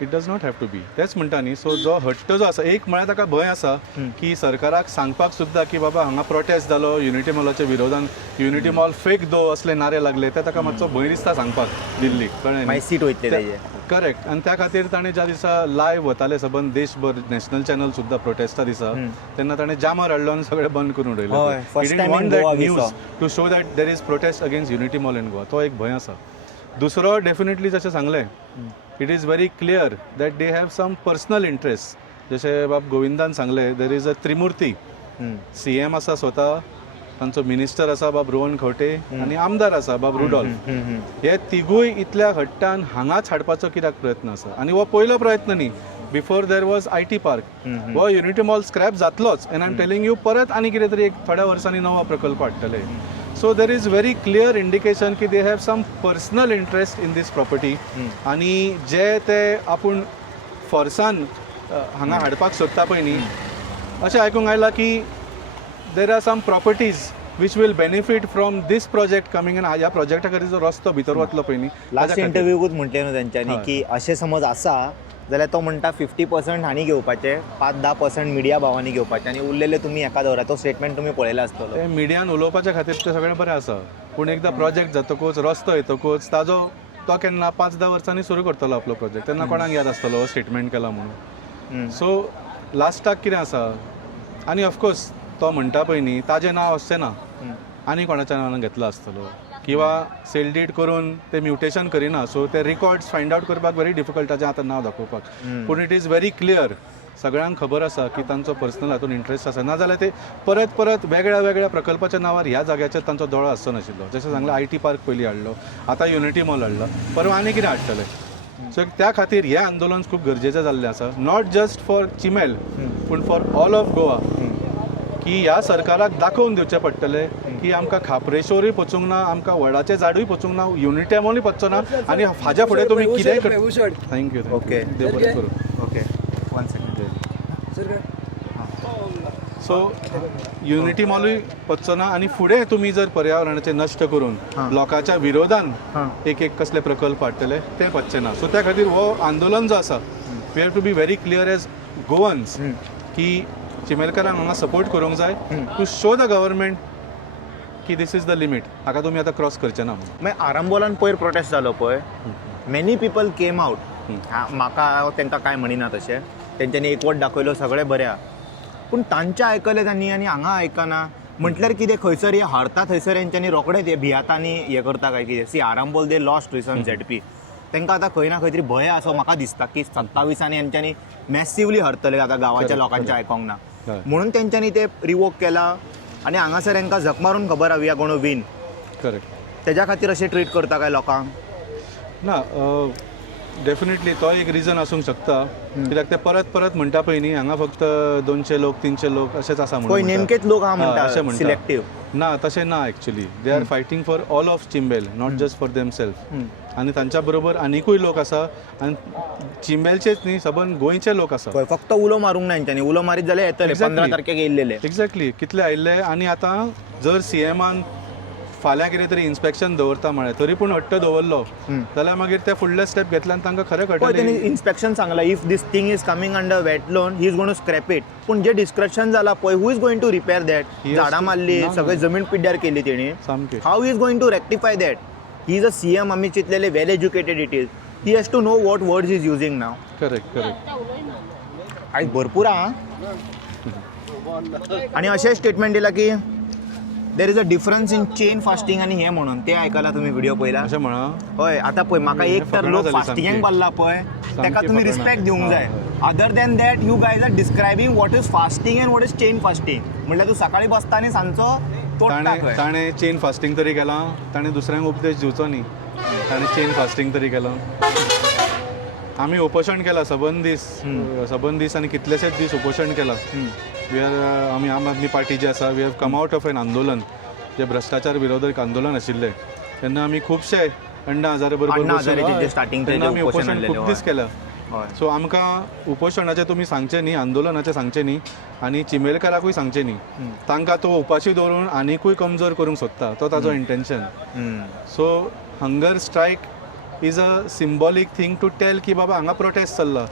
It does not have to be. तेच म्हणटा न्ही. सो जो हट्ट जो आसा, एक म्हळ्यार ताका भंय आसा की सरकाराक सांगपाक सुद्दां की बाबा हांगा प्रोटेस्ट जालो युनिटी मॉलाच्या विरोधान, युनिटी मॉल फेक दो असले नारे लागले, ते ताका मातसो भंय दिसता सांगपाक दिल्लीक, कळ्ळें मागीर सीट वयतले तेजे. करेक्ट. आनी त्या खातीर ताणें ज्या दिसा लायव्ह वताले सबंद देशभर नॅशनल चॅनल सुद्दां प्रोटेस्टा दिसा, तेन्ना ताणें जामार हाडलो आनी सगळें बंद करून हय, उडयलें. first time in Goa we saw. To show that there is protest against unity mall in Goa. तो एक भंय आसा. दुसरो डेफिनेटली जशें सांगलें, it is very clear that they have some personal interest. जशें बाब गोविंदान सांगलें, there is a Trimurti. CM आसा स्वता, तांचो मिनिस्टर आसा बाब रोहन खंवटे, आनी आमदार आसा बाब रुडॉल्फ. हे तिगूय इतल्या हट्टान हांगाच हाडपाचो कित्याक प्रयत्न आसा. आनी हो पयलो प्रयत्न न्ही. Before there was IT park. हो युनिटी मॉल स्क्रॅप जातलोच. And I am telling you, परत आनी कितें तरी एक थोड्या वर्सांनी नवो प्रकल्प हाडटले. So there is very clear indication की they have some personal interest in this property. आनी जे ते आपूण फोर्सान हांगा हाडपाक सोदता पळय न्ही, अशें आयकूंक आयलां की there are some properties which will benefit from this project coming. आनी ह्या प्रोजेक्टा खातीर जो रस्तो भितर वतलो पळय न्ही, लास्ट इंटरव्यूकूच म्हटलें न्हू तेंच्यांनी की अशें समज आसा जाल्यार तो म्हणटा 50% हांणी घेवपाचे, 5-10% मिडिया भावांनी घेवपाचे आनी उरलेले तुमी एका दवरा. तो स्टेटमेंट तुमी पळयला आसतलो. ते मिडियान उलोवपाच्या खातीर ते सगळें बरें आसा, पूण एकदां प्रोजेक्ट जातकूच, रस्तो येतकूच ताजो तो केन्ना 5-10 वर्सांनी सुरू करतलो आपलो प्रोजेक्ट, तेन्ना कोणाक याद आसतलो स्टेटमेंट केला म्हणून. सो लास्टाक कितें आसा, आनी ऑफकोर्स तो म्हणटा पळय न्ही, ताजें नांव आसचें ना, आनी कोणाच्या नांवान घेतलो आसतलो, किंवा सेल डीड करून ते म्युटेशन करिना. सो ते रिकॉर्ड्स फायंड आवट करपाक व्हेरी डिफिकल्ट ताजें आतां नांव दाखोवपाक. पूण इट इज व्हेरी क्लियर, सगळ्यांक खबर आसा की तांचो पर्सनल हातून इंट्रस्ट आसा. नाजाल्यार ते परत परत वेगळ्या वेगळ्या प्रकल्पाच्या नांवार ह्या जाग्याचेर तांचो दोळो आसचो नाशिल्लो. जशें सांगलें, IT पार्क पयलीं हाडलो, आतां युनिटी मॉल हाडला, परवा आनी कितें हाडटले. सो त्या खातीर हें आंदोलन खूब गरजेचें जाल्लें आसा, नॉट जस्ट फॉर चिमेल पूण फॉर ऑल ऑफ गोवा. की ह्या सरकाराक दाखोवन दिवचें पडटलें की आमकां खापरेश्वरूय पचूंक ना, आमकां वडाचें झाडूय पचूंक ना, युनिटी मॉलूय पचचो ना, आनी हाज्या फुडें तुमी कितेंय कर. थँक्यू. ओके. देव बरें करूं. Okay, 1 second. सो युनिटी मॉलूय पचचो ना, आनी फुडें तुमी जर पर्यावरणाचें नश्ट करून लोकांच्या विरोधान एक कसले प्रकल्प हाडटले, ते पचचें ना. सो त्या खातीर हो आंदोलन जो आसा, we have to be very clear as Goans की चिमेलकारांक हांगा सपोर्ट करूंक जाय टू शो द गव्हर्मेंट की दीस इज द लिमीट, हाका तुमी आतां क्रॉस करचे ना. मागीर आरंबोलान पयर प्रोटेस्ट जालो पळय, मेनी पीपल केम आउट. म्हाका तांकां कांय म्हणिना तशें, तेंच्यांनी एकवट दाखयलो, सगळें बरें आहा. पूण तांचें आयकलें तांणी आनी हांगा आयकना म्हटल्यार कितें, खंयसर हे हारता थंयसर हेंच्यांनी रोखडेच हे भियातांनी हें करता काय कितें. See Arambol they lost reason ZP. तांकां आतां खंय ना खंय तरी भंय असो म्हाका दिसता की 27 हेंच्यांनी मॅसिवली हरतले आतां गांवाच्या लोकांचें आयकोंक ना, म्हणून तेंच्यांनी ते रिवोक केला. आनी हांगासर हेंकां झक मारून खबर आहा we are gonna win. Correct. तेज्या खातीर अशें ट्रीट करता काय लोकांक? ना, डेफिनेटली तो एक रिजन आसूंक शकता, कित्याक ते परत परत म्हणटा पळय न्ही, हांगा फक्त 200 लोक 300 लोक अशेंच आसा म्हणून नेमकेच लोक आहा अशें म्हणटा म्हणटा. सिलेक्टीव. ना, तशें ना. Actually they are fighting for all of Chimbel, not just for themselves. आनी तांच्या बरोबर आनिकूय लोक आसा, आनी चिंबेलचेच न्ही, सबंद गोंयचे लोक आसा. फक्त उलो मारूंक ना हेंच्यांनी, उलो मारीत जाल्यार येतले. 15 तारखेक येयल्लेले. एक्झॅक्टली, कितले आयिल्ले. आनी आतां जर CMन फाल्यां कितें तरी इन्स्पेक्शन दवरता म्हळ्यार, तरी पूण हट्ट दवरलो जाल्यार मागीर ते फुडले स्टेप घेतल्यान तांकां खरें कळटलें. तेणी इन्स्पेक्शन सांगला, if this thing is coming under wetland he is gone to scrap it. पूण जे डिस्क्रप्शन जाला पळय, who is going to repair that? झाडां मारली, सगळी जमीन पिड्ड्यार केली तेणी. सामकें. How is going to rectify that? He is a CM, आमी चिंतलेले well educated it is. He has to know what words is using now. Correct. आयज भरपूर आहा. आणि असे स्टेटमेंट दिला की देर is a difference in chain fasting आणि हे म्हणून ते ऐकायला तुम्ही व्हिडिओ पहिला अशें म्हणा होय आता पळय म्हाका एक तर फकाणां लोक जाली फास्टिंगाक सामकी. बांदला पळय ताका तुम्ही फकाणां. रिस्पेक्ट दिवंक हय, जाय हय. Other than that you guys are describing what is fasting and what is chain fasting म्हटल्यार तूं सकाळी बसता आनी सांजचो तोडटा खंय. ताणें चेन फास्टिंग तरी केलां ताणें दुसऱ्यांक उपदेश दिवचो न्ही ताणें चेन फास्टिंग तरी केलां आमी उपोशण केलां सबंद दीस आनी कितलेशेच दीस उपोशण केलां वी आर आमी आम आदमी पार्टी जी आसा we have come out of an आंदोलन जे भ्रष्टाचार विरोधक आंदोलन आशिल्लें तेन्ना आमी खुबशे अण्णा हजारे बरोबर अण्णा बसून- हजारेचे जे हय, starting तेन्ना जे आमी उपोशण उपोशण आसलेलें, खूब दीस हय. केलां हय. सो आमकां उपोशणाचें तुमी सांगचें न्ही आंदोलनाचें सांगचें न्ही आनी चिमेलकाराकूय सांगचें न्ही तांकां तो उपाशी दवरून आनिकूय कमजोर करूंक सोदता तो ताजो intention so hunger strike is a symbolic thing to tell की बाबा हांगा प्रोटेस्ट चल्ला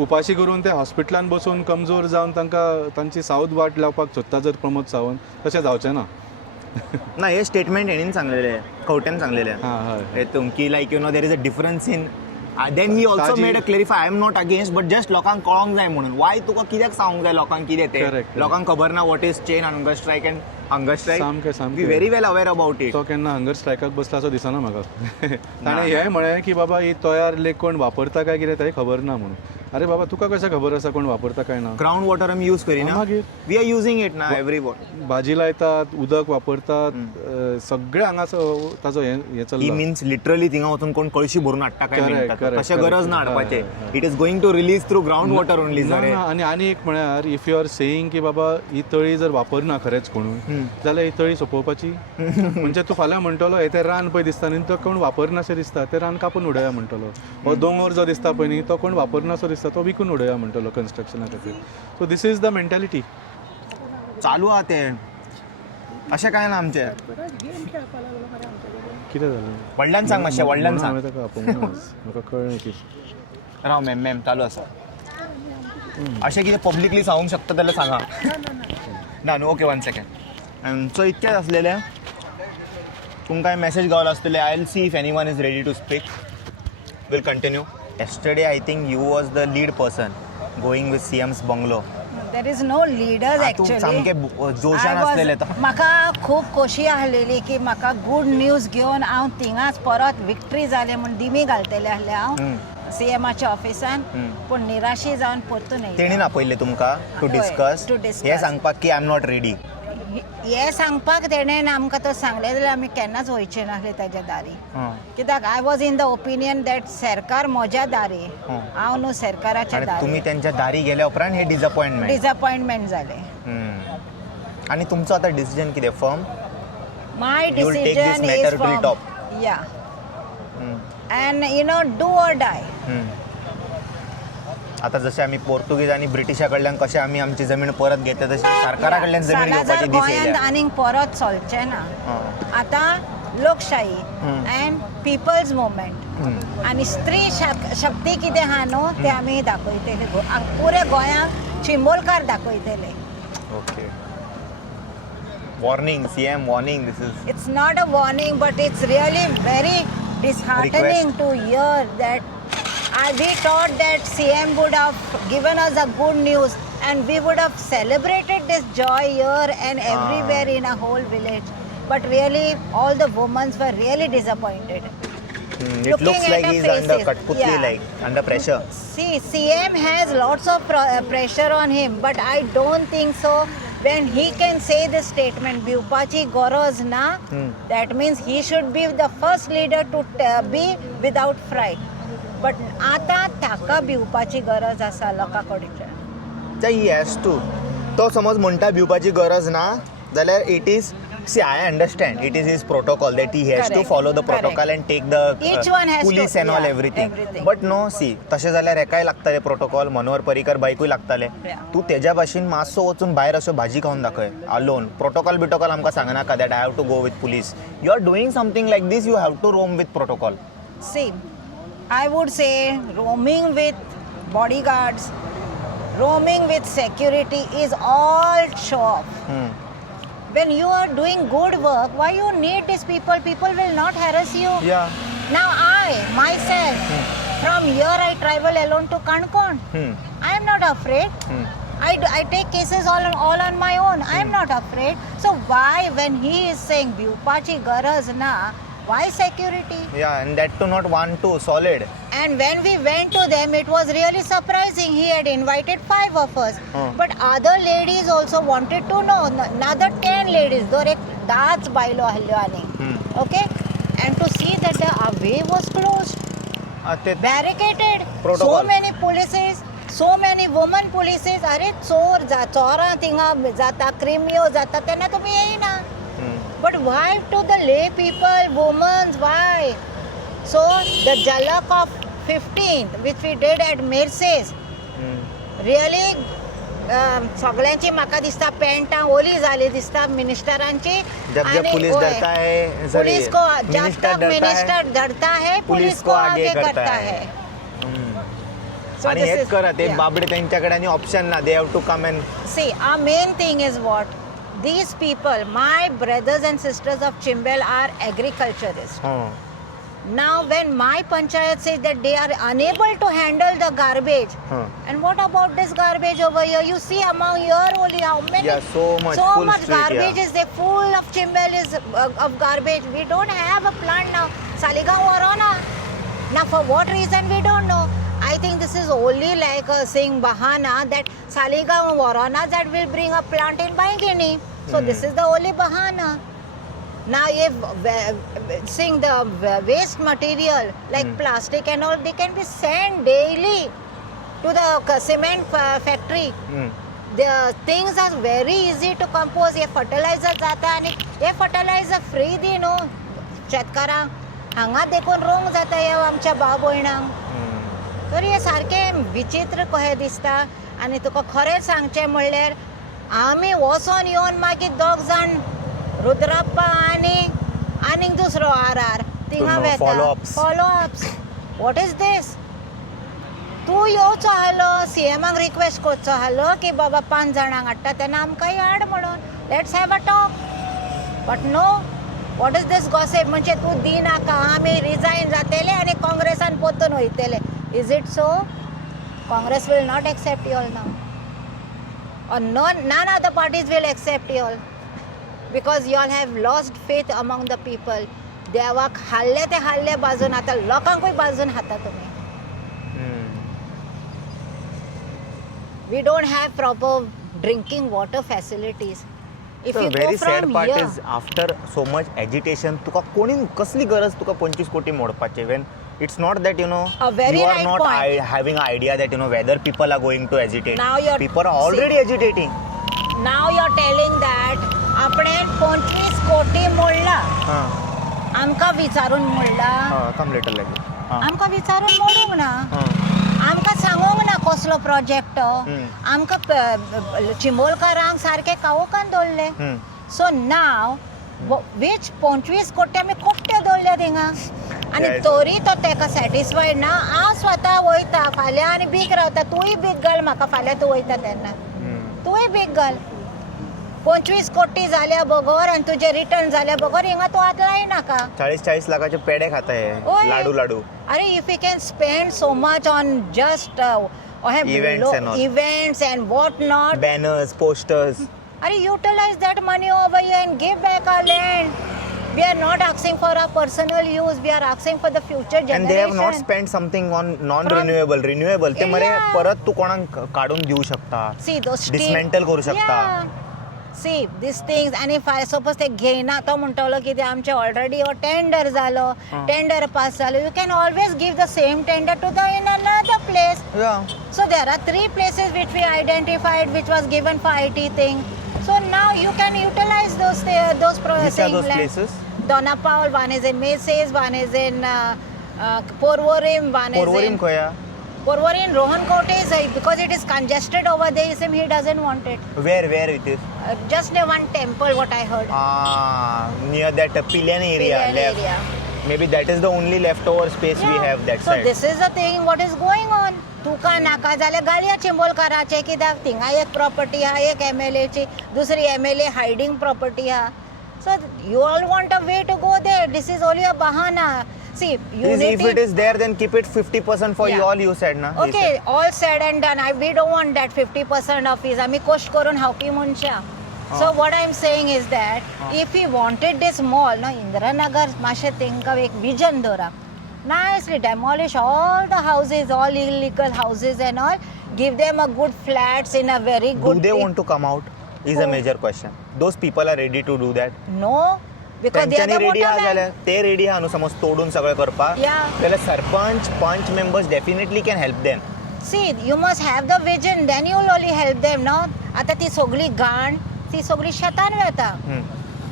उपाशी करून ते हॉस्पिटलान बसून कमजोर जावन तांकां तांची सावध वाट लावपाक सोदता जर प्रमोद सावंत तशें जावचें ना ना हे स्टेटमेंट हेणीन सांगलेले खवट्यान सांगलेले हां हय की like you know there is a difference in then he also ताजी- made a clarify I am not against but just लोकांक कळोंक जाय म्हणून वाय तुका कित्याक सांगूंक जाय लोकांक कितें ते Correct. लोकांक खबर ना what is chain hunger strike and hunger strike सामकें, सामकें. We very well aware about it तो केन्ना हंगर स्ट्रायकाक बसला असो दिसना म्हाका ताणें हेंय म्हळें की बाबा ही तयार लेख कोण वापरता काय कितें तें खबर ना म्हणून अरे बाबा तुका कशें खबर आसा कोण वापरता काय ना ग्राउंड वॉटर आमी यूज करिना मागीर? वी आर युजींग इट ना एवरी भाजी लायतात उदक वापरतात सगळे हांगा ताजो हें ही चल्ला मिन्स लिटरली थिंगा वचून कोण कळशी भरून हाडटा काय Correct, म्हणटा correct, तशें correct. गरज ना हय, हाडपाचें हय, it is going to release through ground water only ना, जाल्यार ना, आनी एक म्हळ्यार इफ यू आर सेयींग की बाबा ही तळी जर वापरना खरेंच कोणूय जाल्यार ही तळी सोंपोवपाची म्हणजे तूं फाल्यां म्हणटलो हे ते रान पळय दिसता न्ही तो कोण वापरनाशें दिसता ते रान कापून उडोवया म्हणटलो हो दोंगर जो दिसता पळय न्ही तो कोण वापरनासो दिसता तो विकून उडोवया म्हणटलो कन्स्ट्रक्शना खातीर so this is the mentality चालू आहा ते अशें काय ना आमचें कितें जालें व्हडल्यान सांग मातशें व्हडल्यान म्हणून सांग हांवें ताका आपोवंक ना आज. म्हाका कळ्ळें की राव मॅम चालू आसा अशें कितें पब्लिकली सांगूंक शकता जाल्यार सांगा ना न्हू ओके 1 सेकंड सो इतकेंच आसलेलें तुमकां मॅसेज गावलो आसतले I will see if any one is ready to speak will continue yesterday I think you was the lead person going with CM's bungalow. There is no leaders तूं एक्चुअली सामकें जोशान आसलेलें तो म्हाका खूब खोशी आहलेली की म्हाका गूड न्यूज घेवन हांव थिंगाच परत विक्ट्री जाले म्हण दिमी घालतले आहले हांव सीएमाच्या ऑफिसान पूण निराशी जावन परतून येयलें. तेणीन आपयल्लें तुमकां टू हय, डिस्कस to discuss. हें सांगपाक की आय एम नॉट रेडी हे सांगपाक तेणेन आमकां तो सांगलें जाल्यार आमी केन्नाच वयचे नासले ताच्या दारी कित्याक I was in the opinion that सरकार म्हज्या दारी हांव न्हू सरकाराच्या आनी दारी तुमी तेंच्या दारी गेल्या उपरांत हे डिसअपॉयंटमेंट डिसअपॉयंटमेंट जालें. आनी तुमचो आतां डिसिजन कितें firm my You will take this decision matter is to the top. From या and you know do or die. आतां जशें आमी पोर्तुगीज आनी ब्रिटिशा कडल्यान कशें आमी आमची जमीन परत घेतले तशें सरकारा कडल्यान जमीन घेवपाची दीस गोंयांत येयल्या. आनीक परत चलचें ना. आतां लोकशाही अँड पिपल्स मुवमेंट आनी स्त्री शक्ती कितें आहा न्हू ते आमी दाखयतले पुऱ्या गोंयांक चिंबोलकार दाखयतले. Okay warning CM warning this is It's not a warning, but it's really very disheartening to hear that we thought that CM would have given us a good news and we would have celebrated this joy here and everywhere in a whole village. But really, all the women were really disappointed. it Looking looks at like the he's under faces, Katputli, yeah. like under pressure. See, CM has lots of pressure on him, but I don't think so. When he can say this statement, Biupachi Goros na, that means he should be the first leader to be without fright. But आता ताका भिवपाची गरज आसा लोकां कडच्यान. ही हॅज टू तो समज म्हणटा भिवपाची गरज ना जाल्यार it is see I understand it is his protocol that he has to Correct, follow the correct. Protocol and take the Each one has to, police and all yeah, everything everything. But no see तशें जाल्यार एकाय लागताले प्रोटोकॉल मनोहर पर्रीकर बायकूय लागताले Yeah. तूं तेज्या भाशेन मातसो वचून भायर असो भाजी खावन दाखय अलोन प्रोटोकॉल बिटोकॉल आमकां सांगनाका that I have to go with police you are doing something like this you have to roam with protocol. See, I would say roaming with bodyguards, roaming with security is all show off. When you are doing good work, why you need these people? People will not harass you. Yeah. Now I, myself, from here I travel alone to Kankon. I am not afraid. I take cases all on my own. I am not afraid. So why, when he is saying Bhupachi garaz na, why security? Yeah, and that too not one, two, solid. And when we went to them, it was really surprising. He had invited 5 of us. But other ladies also wanted to know. Another 10 ladies. That's bailo halwani. Okay? And to see that the way was closed, barricaded. Protocol. So many polices, so many women polices. अरे चोर चोरा थिंगा जाता, क्रिमियो जाता, त्यांना तुम्ही येईना. But why to the lay people, women, why? So the Jalak of 15th, which we did at Mercedes, really सगळ्यांची म्हाका दिसता पेंटां ओली जाली दिसता मिनिस्टरांची. जब पुलिस डरता है, पुलिस को जब मिनिस्टर तक डरता है, मिनिस्टर डरता है पुलिस को आगे करता है. So आणि this हेच is- करत ते yeah. बाबडे त्यांच्याकडे आणि ऑप्शन ना, they have to come and See, our main thing is what? These people, my brothers and sisters of Chimbel are agriculturists. Now when my panchayat says that they are unable to handle the garbage, and what about this garbage over here? You see among your only how many? Yeah, so much, full much street, garbage yeah. is there. Full of Chimbel is of garbage. We don't have a plant now. Saligaon Varona. Now for what reason we don't know. I think this is only like a saying bahana that Saligaon Varona that will bring a plant in Baigini. So this is the only bahana. Now if seeing the waste material like plastic and all, they can be sent daily to the cement factory. The things are very easy to compose. हे fertilizer जाता आणि हे fertilizer free दी न्हू शेतकारांक. हांगा देखून रोंग जाता ह्या आमच्या भाव भयणांक. तर हे सारकें विचित्र कहें दिसता. आनी तुका खरें सांगचें म्हणल्यार आमी वचोन येवन मागीर 2 जाण रुद्रप्पा आनीक दुसरो आर थिंगा वेता. फॉलोअप्स. वॉट इज दीस? तूं येवचो आहलो, सीएमाक रिक्वेस्ट करचो आहलो की बाबा 5 जाणांक हाडटा तेन्ना आमकांय हाड म्हणून. Let's have a talk. But no, what is this gossip? म्हणजे तूं दिनाका, आमी रिजायन जातले आनी काँग्रेसान पोतून वयतले. Is it so? Congress will not accept you all now. Or none of the parties will accept you all. Because you all have lost faith among the people. देवाक हाडले ते हाडले बाजून, आतां लोकांकूय बाजून खाता तुमी. We don't have proper drinking water facilities. If The you go very sad from part here, is after so much agitation, तुका कोणी कसली गरज तुका 25 कोटी मोडपाचे? When it's not that A very you are right not point. having an idea that whether people are going to agitate. Now you're- people are already agitating. now you're telling that આપણે 25 कोटी मोडला. आमकां विचारून मोडला. come later like this. आमकां विचारून मोडूंक ना. आमकां सांगूंक ना कसलो प्रोजेक्ट तो. आमकां चिंबोलकारांक सारके कावोकान दवरले. सो नाव वीच 25 कोटी आमी कोट्टे दवरले थिंगा. आनी Yes. तरी तो तेका सॅटिस्फायड ना. हांव स्वता वयता फाल्यां आनी बीग रावता. तूंय बीग घाल म्हाका फाल्यां तूं वयता तेन्ना. तूंय बीग घाल. 25 कोटी जाल्या बरोबर आनी तुजे रिटर्न जाल्या बरोबर हिंगा तूं हात लायनाका. 40 लाखाचे पेडे खाता हे ओय. लाडू. अरे if you can spend so much on just events and what not, banners, posters. अरे utilize that money over here and give back our land. We are not asking for our personal use. We are asking for the future generation. And they have not spent something on renewable. ते मरे Yeah. परत तू कोणाक काढून देऊ शकता. See those Dismantle करू शकता. Yeah. See these things, and if I suppose ते घेयना तो म्हणटलो की ते आमचे ऑलरेडी टेंडर जालो, टेंडर पास जालो. You can always give the same tender to the in another place. Yeah. So there are 3 places which we identified, which was given for IT thing. So now you can utilize those Which are those land. places? Donna Paul, one is in Macy's, one is in Porvorim, one is Porvorim in koya? Porvorim. Rohan Kote is because it is congested over there. He doesn't want it. Where it is? Just near one temple, what I heard. Near that Pilyan area Pilyan left. area. Maybe that is the only leftover space we Yeah. have that so side. this is the thing what is going on. तुका नाका जाल्यार गालया चिंबोलकाराचे कित्याक थिंगा एक प्रॉपर्टी आहा, एक MLA ची, दुसरी MLA हायडिंग प्रॉपर्टी आहा. So you all want a way to go there. This is only a bahana. See, If it unity. is there, then keep it 50% for you Yeah. all, you said, na? He Okay, all said and done. We don't want that 50% of fees. आम्ही कोश करून हावकी मनशा. So what I'm saying is that if we wanted this mall, no, Indiranagar, मातशें तेंका एक vision दवरा. Nicely demolish all the houses, all illegal houses and all. Give them a good flats in a very Do good. they want to come out? Is a major question. Those people are ready to do that. No, because they are त्यांच्यानी the ready आहा voter जाल्यार bank. ते रेडी आहा न्हू समज तोडून सगळें करपाक Yeah. जाल्यार सरपंच पंच members definitely can help them. See, you must have the vision, then you will only help them, no? आता ती सगळी घाण, ती सगळी शेतान वता.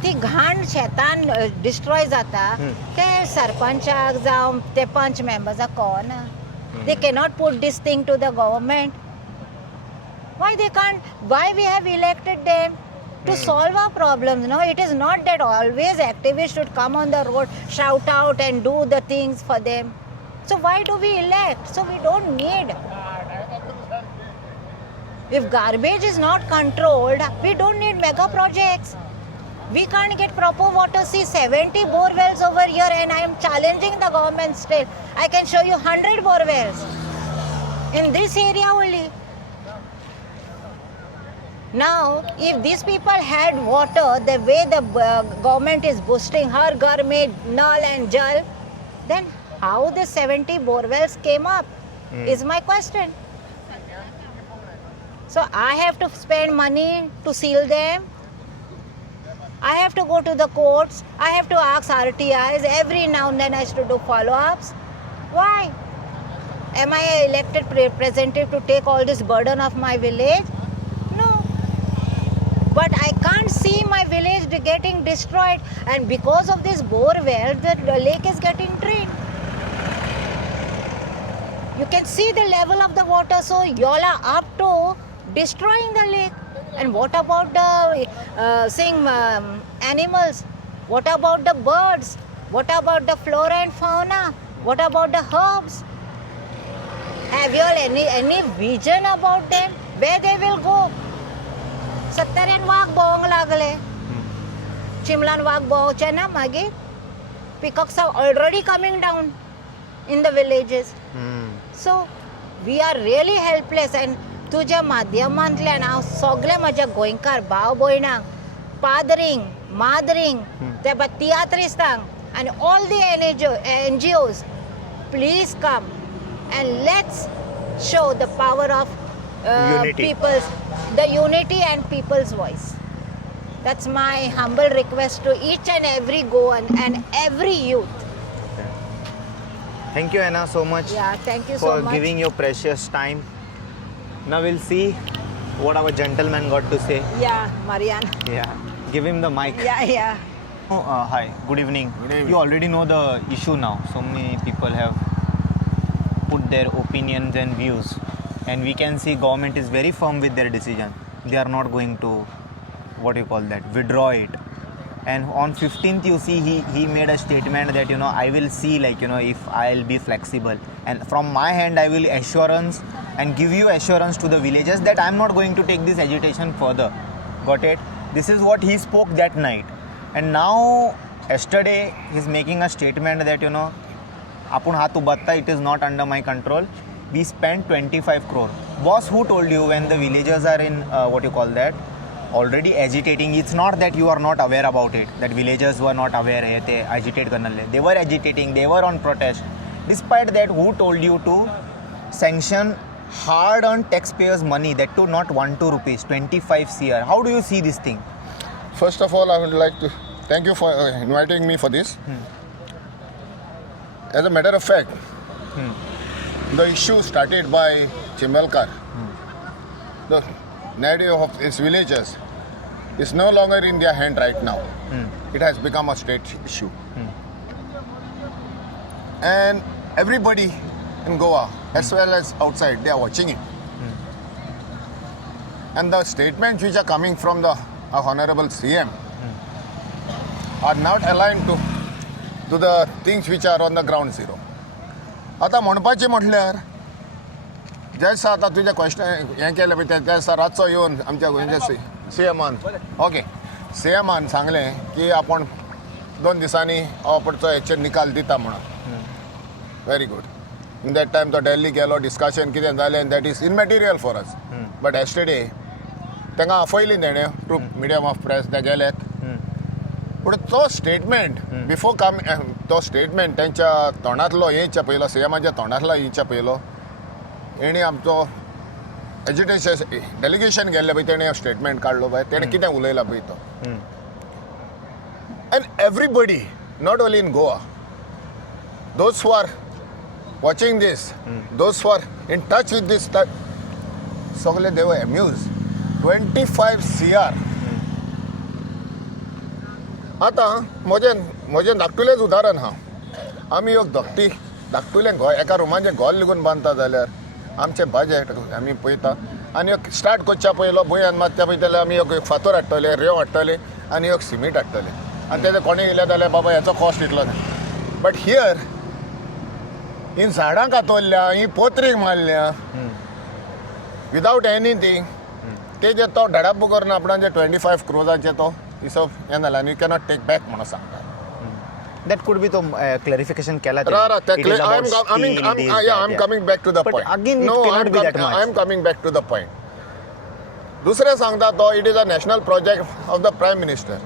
ती घाण शेतान डिस्ट्रॉय जाता ते सरपंचाक जावं ते पंच मेंबर्साक कळना. They cannot put this thing to the government. Why they can't? Why we have elected them? To solve our problems, no? It is not that always activists should come on the road, shout out and do the things for them. So why do we elect? So we don't need. If garbage is not controlled, we don't need mega projects. We can't get proper water. See, 70 bore wells over here, and I am challenging the government still. I can show you 100 bore wells in this area only. Now, if these people had water the way the government is boosting Har Ghar Mein Nal and Jal, then how the 70 bore wells came up is my question. So I have to spend money to seal them. I have to go to the courts. I have to ask RTIs. Every now and then I have to do follow-ups. Why? Am I an elected representative to take all this burden of my village? No. But I can't see my village getting destroyed. And because of this bore well, the lake is getting drained. You can see the level of the water. So y'all are up to destroying the lake. And what about the animals? What about the birds? What about the flora and fauna? What about the herbs? Have you all any vision about them? Where they will go? 70 वाघ बोंग लागले. चिमलान वाघ बोवचे ना मागीर. Peacocks are already coming down in the villages. So we are really helpless. And तुझ्या माध्यमांतल्यान हांव सगळे म्हज्या गोंयकार भाव भयणांक पादरींक मादरींक ते तियात्रिस्तांक and all the NGOs, please come and let's show the power of Unity. the unity and people's voice. That's my humble request to each and every Goan and every youth. Thank you, Anna, so much Yeah, thank you for so much. giving your precious time. Now we'll see what our gentleman got to say. Yeah, Marianne. Yeah, give him the mic. Yeah. Hi, good evening. Good evening. You already know the issue now. So many people have put their opinions and views, and we can see government is very firm with their decision. They are not going to, withdraw it. And on 15th, you see, he made a statement that, I will see, if I'll be flexible. And from my hand, I will assurance and give you assurance to the villagers that I'm not going to take this agitation further. Got it? This is what he spoke that night. And now, yesterday, he's making a statement that, Apun hatu batta, it is not under my control. We spent 25 crore. Boss, who told you when the villagers are in, already agitating? It's not that you are not aware about it, that villagers were not aware, they agitate karne. They were agitating, they were on protest. Despite that, who told you to sanction hard-earned taxpayers' money, that too not 1-2 rupees, 25 CR? How do you see this thing? First of all, I would like to thank you for inviting me for this. As a matter of fact, the issue started by Chimalkar. The narrative of its villagers is no longer in their hand right now. It has become a state issue. And everybody in Goa, as well as outside, they are watching it. And the statements which are coming from the Honorable CM are not aligned to the things which are on the ground zero. आता म्हणपाचें म्हटल्यार ज्या दिसा आतां तुज्या क्वेश्चन हें केलें पळय त्या दिसा रातचो येवन आमच्या गोंयच्या सीएमान सांगलें की आपण 2 दिसांनी हो परचो हेचेर निकाल दिता म्हणून. Very good in that time तो डेल्ली गेलो डिस्कशन कितें जालें and that is immaterial for us but yesterday तांकां afयली तेणें थ्रू मिडियम ऑफ प्रेस ते गेलेत पूण तो स्टेटमेंट बिफोर तो स्टेटमेंट तेंच्या तोंडांतलो येयच्या पयलो सीएमाच्या तोंडांतलो येयच्या पयलो हेणी आमचो एज्युटेशन डेलिगेशन गेल्ले पळय तेणें स्टेटमेंट काडलो पळय तेणें कितें उलयलां पळय तो and everybody not only in Goa those who are watching this those who are in touch with this सगळे दे वर एम्यूज 25 CR आतां म्हजें धाकटुलेंच उदाहरण हा आमी एक धाकटुलें घर एका रुमाचें घर लेगून बांदता जाल्यार आमचें बजेट आमी पळयता आनी एक स्टार्ट करच्या पयलो भुंयान मातच्या पळयतले आमी एक फातर हाडटले रेंव हाडटले आनी एक सिमीट हाडटले आनी तेजे कोणें येयलें जाल्यार बाबा हेचो कॉस्ट इतलो ना बट हियर ही झाडां कातरल्या ही पोत्रीक मारल्या विदावट एनीथींग तेजे तो धडाबू करून आपणाचे 25 crores तो हिशोब हें जालें आनी यू कॅनॉट टेक बॅक म्हणून सांगता दॅट कुड बी तो क्लॅरिफिकेशन केला I'm coming back to the But point. again, it No, cannot be that much. I'm coming back to the point. दुसरें सांगता तो it is a national project of the prime minister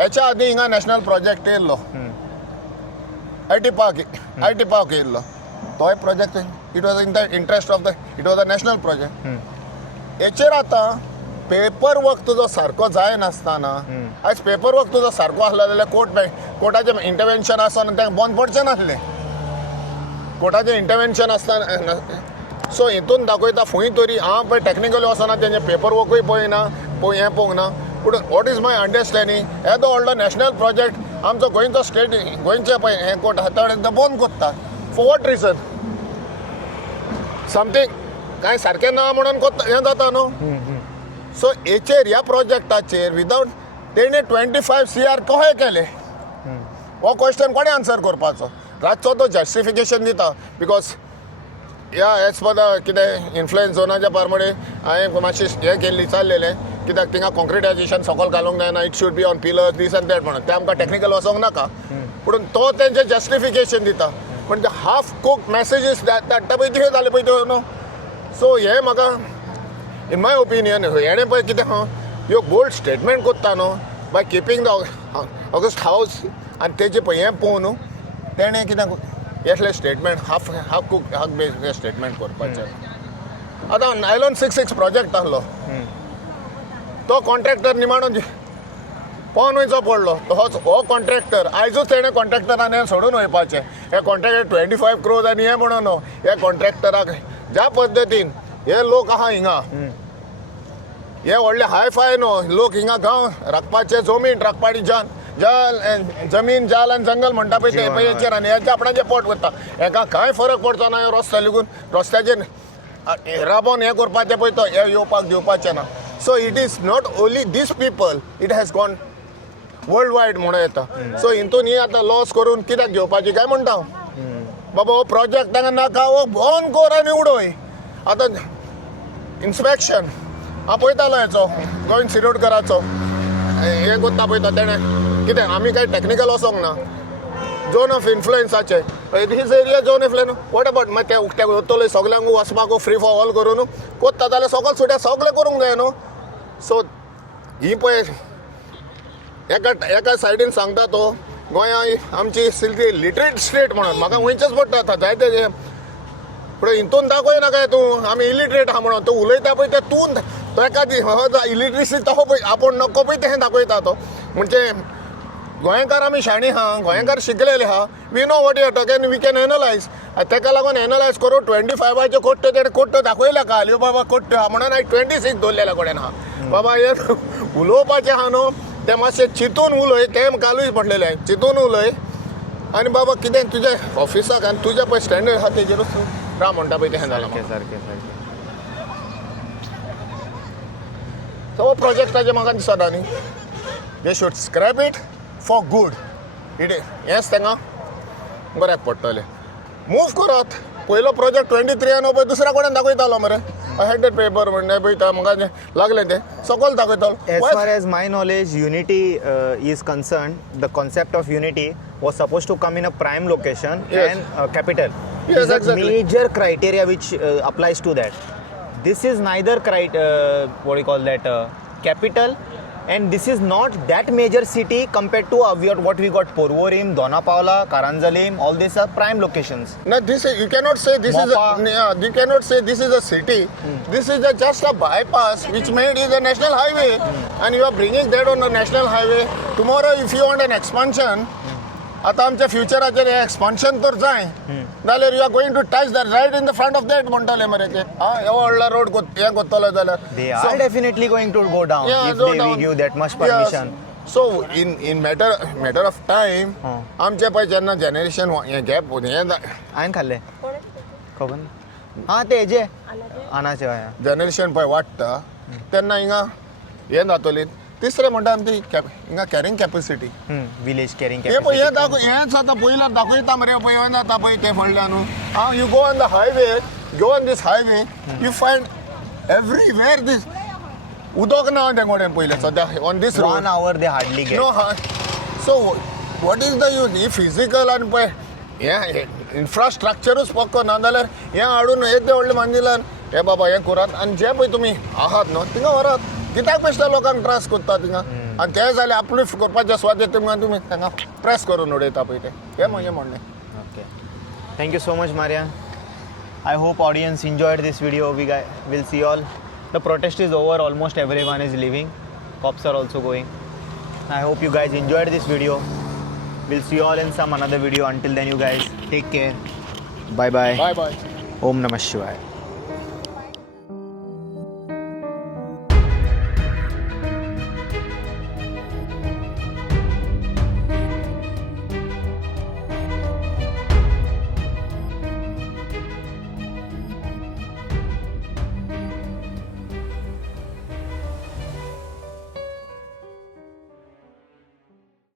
हेच्या आदी हिंगा नॅशनल प्रोजेक्ट येयल्लो आयटी पार्क येयल्लो तो project it was in the interest of the it was a national project हेचेर आतां पेपर वर्क तुजो सारको जाय नासतना आयज पेपर वर्क तुजो सारको आसलो जाल्यार कोर्टाचें इंटरवेन्शन आसोन तें बंद पडचें नासलें कोर्टाचें इंटरवेन्शन आसतना सो हितून दाखयता खंय तरी हांव पळय टॅक्निकली वचना तेंचें पेपर वर्कूय पळयना हें पळोवंक ना पूण वॉट इज माय अंडरस्टँडींग येदो व्हडलो नॅशनल प्रोजेक्ट आमचो गोंयचो स्टेट गोंयचें पळय हें कोर्ट हाताळ्यान तो बंद कोत्ता फॉर वॉट रिजन समथींग कांय सारकें ना म्हणून हें जाता न्हू सो हेचेर ह्या प्रोजेक्टाचेर विदावट तेणें 25 CR कशें केले हो क्वेश्चन कोणें आन्सर करपाचो रातचो तो जस्टिफिकेशन दिता बिकॉज या एज पर द कितें इन्फ्लुएन्स झोनाच्या प्रमाणे हांवें मातशें हें केल्ली चाललेलें कित्याक थिंगा कॉन्क्रिटायजेशन सकयल घालूंक जायना it should be on pillars this and that म्हणून तें आमकां टॅक्निकल वचोंक नाका पूण तो तेंचें जस्टिफिकेशन दिता पूण ते हाफ कूक मेसेजीस धाडटा पळय त्यो जाले पळय त्यो न्हू सो हें म्हाका इन माय ओपिनियन हेणें पळय कितें ह्यो बोल्ड स्टेटमेंट कोत्ता न्हू बाय किपींग द ऑगस्ट हावस आनी तेजें पळय हें पळोवन न्हू तेणें कितें येसले statement half cook based statement करपाचें आतां नायलॉन 66 प्रोजेक्ट आहलो तो कॉन्ट्रॅक्टर निमाणो पोवन वयचो पडलो हो कॉन्ट्रॅक्टर आयजूच तेणें कॉन्ट्रॅक्टरान हें सोडून वयपाचें हे कॉन्ट्रॅक्टर 25 crores आनी हें म्हणून न्हू हे कॉन्ट्रॅक्टराक ज्या पद्दतीन हे लोक आहा हिंगा हे व्हडले हायफाय न्हू लोक हिंगा गांव राखपाचे जमीन राखपाची जमीन जाल आनी जंगल म्हणटा पळय ते पळयचेर आनी हेचे आपणाचें पोट वता हेका कांय फरक पडचो ना रस्तो लेगून रस्त्याचेर राबोन हें करपाचें पळय तो हे येवपाक दिवपाचें ना so it is not only these people it has gone world wide म्हणून येता सो हितून ही आतां लॉस करून कित्याक घेवपाची काय म्हणटा हांव बाबा हो प्रोजेक्ट तांकां नाका हो बंद कर आनी उडोय आतां इन्स्पेक्शन हांव पळयतालो हेचो गोविंद सिरोडकराचो हें कोत्ता पळयता तेणें कितें आमी कांय टॅक्निकल वचोंक ना झोन ऑफ इन्फ्लुएन्साचे this area zone influence what about मागीर ते उरतले सगल्यांक वचपाक फ्री फॉर ऑल करून कोत्ता जाल्यार सकयल सुट्या सगळें करूंक जाय न्हू सो ही पळय एका सायडीन सांगता तो गोंया आमची सिल्की लिटरेट स्टेट म्हणून म्हाका वयचेंच पडटा जायते पूण हितून दाखय ना काय तूं आमी इलिटरेट आहा म्हणून तूं उलयता पळय तें तूं ताका इलिट्रसी तो पळय आपूण नको पळय तें दाखयता तो म्हणजे गोंयकार आमी शाणी आहा गोंयकार शिकलेले आहा we know what you talking we can analyse तेका लागून एनलायज करून 25चे कोट्ट्यो तेणें कोट्ट्यो दाखयल्या का ह्यो बाबा कोट्ट्यो आहा म्हणून हांवें 26 दवरलेल्या कडेन आहा बाबा हे उलोवपाचें आहा न्हू तें मातशें चिंतून उलय तें घालूच पडलेलें चिंतून उलय आनी बाबा कितें तुज्या ऑफिसाक आनी तुज्या पळय स्टँडर्ड आहा तेजेरूच राव म्हणटा पळय तें जालां सारकें तो प्रोजेक्टाचें म्हाका दिसता न्ही they should scrap it for good it हेंच तांकां बऱ्याक पडटलें मूव करात पयलो प्रोजेक्ट 23 पळय दुसऱ्या कडेन दाखयतालो मरे हेडेड पेपर म्हणणे पळयता म्हाका लागलें तें सकयल दाखयतालो As far as my knowledge, unity is concerned, the concept of unity was supposed to come in a prime location Yes. and capital. Yes, is a exactly. major criteria which applies to that. This is neither what do you call that capital, and this is not that major city compared to what we got Porvorim, Dona Paula, Karanzalim. All these are prime locations. No, this is, you cannot say this Mopa. you cannot say this is a city. This is just a bypass which made is a national highway, and you are bringing that on a national highway. Tomorrow, if you want an expansion, आता आमच्या फ्युचराचेर हे एक्सपान्शन तर जाय जाल्यार you are going to touch the right in the front of that म्हणटले मरे ते हे व्हडला रोड हे कोत्तलो जाल्यार They are definitely going to go down if we give that much permission. So in matter of time आमचे पळय जेन्ना जनरेशन हे गॅप हे हांवें खाल्ले खबर ना हां ते हेजे आनाचे हय जनरेशन पळय वाडटा तेन्ना हिंगा हे जातली तिसरें म्हणटा आमी ती हिंगा कॅरिंग कॅपॅसिटी विलेज कॅरिंग हे पळय हे हेच आतां पयल्यार दाखयता मरे पळय हे जाता पळय ते फळल्यान न्हू you go on the highway go on this highway you find everywhere this उदक ना तें कोणें पयलें सद्या on this road 1 hour they hardly get. No so what is the use he physical आनी पळय हे इन्फ्रास्ट्रक्चरूच पक्को ना जाल्यार हें हाडून येदे व्हडलें बांदिल्यान हे बाबा हें करात आनी जे पळय तुमी आहात न्हू थिंगा व्हरात कित्याक बेश्टे लोकांक त्रास करता थिंगा आनी ते जाल्यार अपलिफ्ट करपाचे स्वाद तुमकां तुमी तांकां प्रेस करून उडयता पळय ते हें म्हजें म्हणणें Okay. Thank you so much, Marian. I hope audience enjoyed this video. We'll see you all. The protest is over. Almost everyone is leaving. Cops are also going. I hope you guys enjoyed this video. We'll see you all in some another video. Until then, you guys take care. Bye bye. Bye bye Om Namah Shivaya.